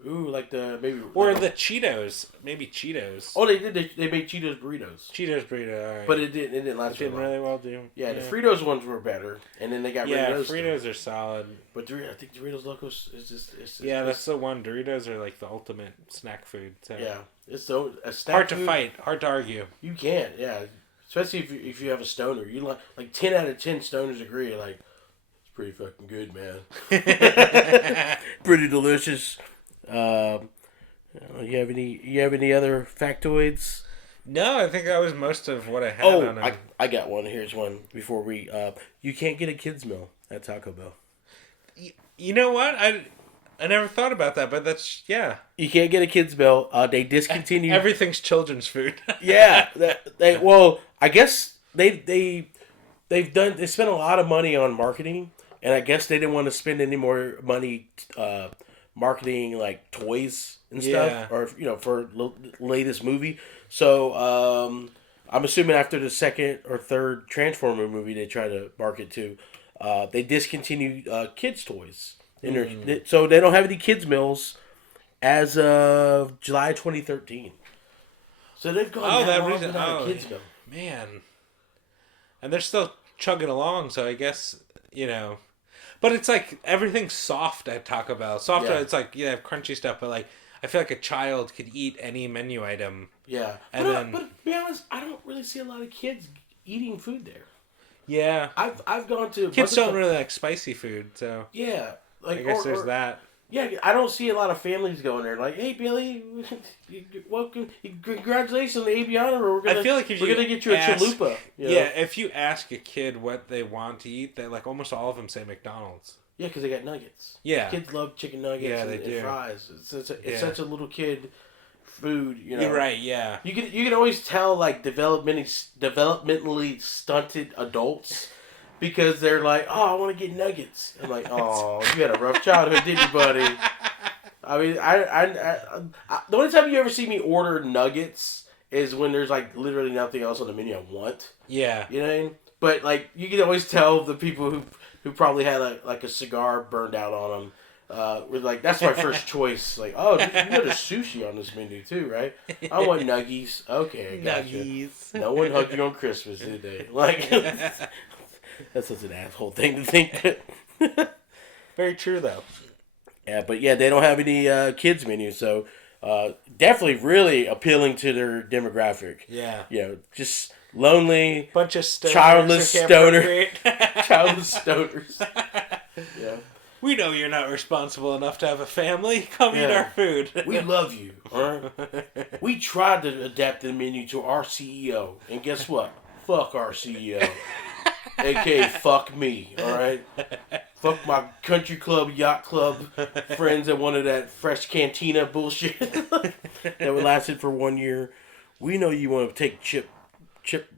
Ooh, like maybe... Or the Cheetos. Maybe Cheetos. Oh, they did. They made Cheetos burritos. Cheetos burrito, alright. But it didn't last very long. It didn't really well do. Yeah, the Fritos ones were better. And then they got rid of those. Yeah, Fritos are solid. But I think Doritos Locos is just... that's the one. Doritos are like the ultimate snack food. So. Yeah. It's so... A snack hard food, to fight. Hard to argue. You can't, yeah. Especially if you have a stoner. You like 10 out of 10 stoners agree, like... Pretty fucking good, man. Pretty delicious. You have any other factoids? No, I think that was most of what I had on them. I got one. Here's one before we... you can't get a kid's meal at Taco Bell. You know what? I never thought about that, but that's... Yeah. You can't get a kid's meal. They discontinued... Everything's children's food. Yeah. I guess they've spent a lot of money on marketing, and I guess they didn't want to spend any more money marketing like toys and stuff, or for latest movie. So I'm assuming after the second or third Transformer movie they try to market to, they discontinued kids toys. So they don't have any kids meals as of July 2013. So they've gone without a kids meal. Man. And they're still chugging along, so I guess, But it's like everything's soft at Taco Bell. It's like, you have crunchy stuff, but like, I feel like a child could eat any menu item. Yeah. But to be honest, I don't really see a lot of kids eating food there. Yeah. I've gone to... Kids don't really like spicy food, so... Yeah. Like, I guess there's that. Yeah, I don't see a lot of families going there. Like, hey, Billy, welcome, congratulations on the Aviana. We're gonna get you a chalupa. Yeah, if you ask a kid what they want to eat, they like almost all of them say McDonald's. Yeah, because they got nuggets. Yeah, kids love chicken nuggets and fries. It's such a little kid food. You're right. Yeah, you can always tell like developmentally stunted adults. Because they're like, oh, I want to get nuggets. I'm like, oh, you had a rough childhood, didn't you, buddy? I mean, the only time you ever see me order nuggets is when there's like literally nothing else on the menu I want. Yeah. You know what I mean? But like, you can always tell the people who who probably had a cigar burned out on him. Was like, that's my first choice. Like, oh, you got a sushi on this menu too, right? I want nuggies. Okay, gotcha. Nuggies. No one hugged you on Christmas, did they? Like, that's such an asshole thing to think. Very true, though. Yeah, but yeah, they don't have any kids menu, so definitely really appealing to their demographic. Yeah. You know, just lonely, bunch of stoners, childless stoners. Yeah. We know you're not responsible enough to have a family. Come eat our food. We love you. All right? We tried to adapt the menu to our CEO, and guess what? Fuck our CEO. AKA fuck me, all right? Fuck my country club, yacht club friends that wanted that fresh cantina bullshit that would lasted for 1 year. We know you want to take chip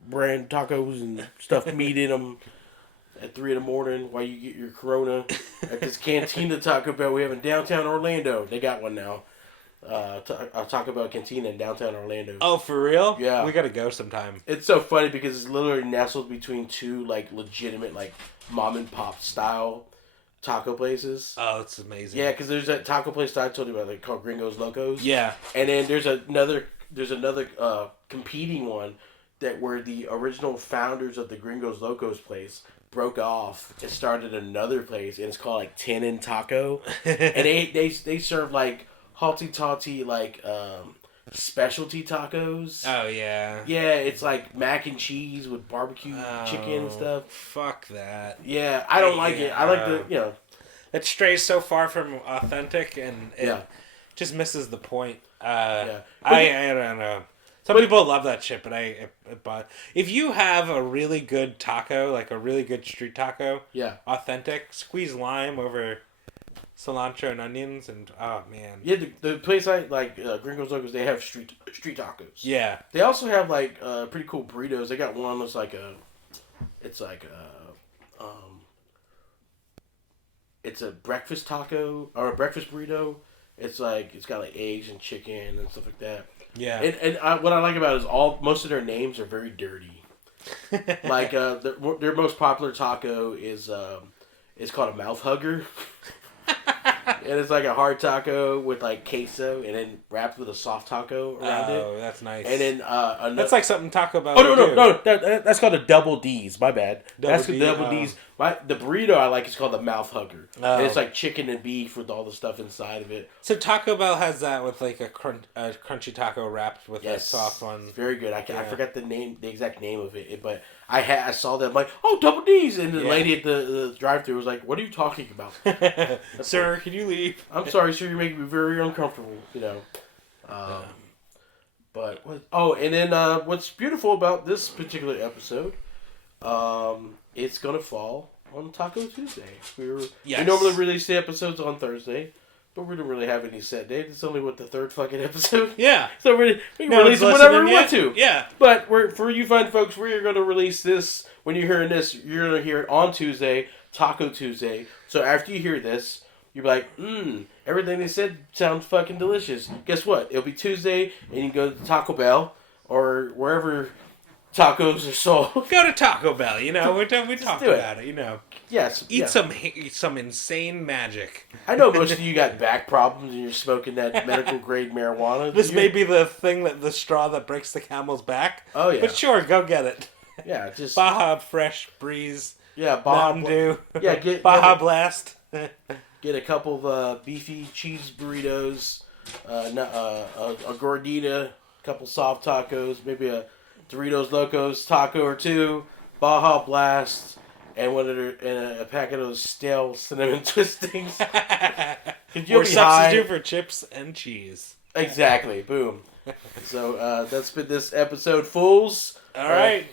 brand tacos and stuffed meat in them at 3 a.m. while you get your Corona at this Cantina Taco Bell we have in downtown Orlando. They got one now. Taco Bell Cantina in downtown Orlando. Oh, for real? Yeah. We gotta go sometime. It's so funny because it's literally nestled between two like legitimate like mom and pop style taco places. Oh, it's amazing. Yeah, because there's that taco place that I told you about, like called Gringos Locos. Yeah. And then there's another competing one that where the original founders of the Gringos Locos place broke off and started another place, and it's called like Tenin Taco, and they serve like halty toddy like specialty tacos. Oh yeah. Yeah, it's like mac and cheese with barbecue chicken and stuff. Fuck that. Yeah, I don't like it. I like the it strays so far from authentic and it just misses the point. I don't know. Some people love that shit, but if you have a really good taco, like a really good street taco, authentic, squeeze lime over cilantro and onions, and oh man, yeah, the place I like, Gringos Locos, they have street tacos. Yeah, they also have like pretty cool burritos. They got one that's like it's a breakfast taco or a breakfast burrito. It's got like eggs and chicken and stuff like that. Yeah, and what I like about it is most of their names are very dirty. Like their most popular taco is called a mouth hugger. And it's like a hard taco with like queso and then wrapped with a soft taco around it. Oh, that's nice. And then that's like something Taco Bell. Oh no! That's called a double D's. My bad. That's the double D's. The burrito I like is called the mouth hugger. Oh. And it's like chicken and beef with all the stuff inside of it. So Taco Bell has that with like a crunchy taco wrapped with a soft one. It's very good. I forgot the exact name of it, but I saw that. I'm like, oh, double D's, and the lady at the drive-thru was like, "What are you talking about, sir? Can you leave?" I'm sorry, sir. You're making me very uncomfortable. You know. But and then what's beautiful about this particular episode, it's gonna fall on Taco Tuesday. We normally release the episodes on Thursday, but we don't really have any set date. It's only the third fucking episode. Yeah. So we can release it whenever we want to. Yeah. But for you fine folks, we're going to release this. When you're hearing this, you're going to hear it on Tuesday, Taco Tuesday. So after you hear this, you'll be like, everything they said sounds fucking delicious. Guess what? It'll be Tuesday, and you can go to Taco Bell or wherever tacos are sold. Go to Taco Bell, you know. We talked about it, you know. Yes. Eat some insane magic. I know most of you got back problems and you're smoking that medical grade marijuana. This may be the straw that breaks the camel's back. Oh yeah. But sure, go get it. Yeah, just Baja Fresh Breeze. Yeah, Baja Mountain Dew. Yeah, get Baja Blast. Get a couple of beefy cheese burritos, a gordita, a couple soft tacos, maybe a Doritos Locos taco or two, Baja Blast, and a packet of those stale cinnamon twistings. Or substitute for chips and cheese. Exactly. Boom. So that's been this episode, fools. All right.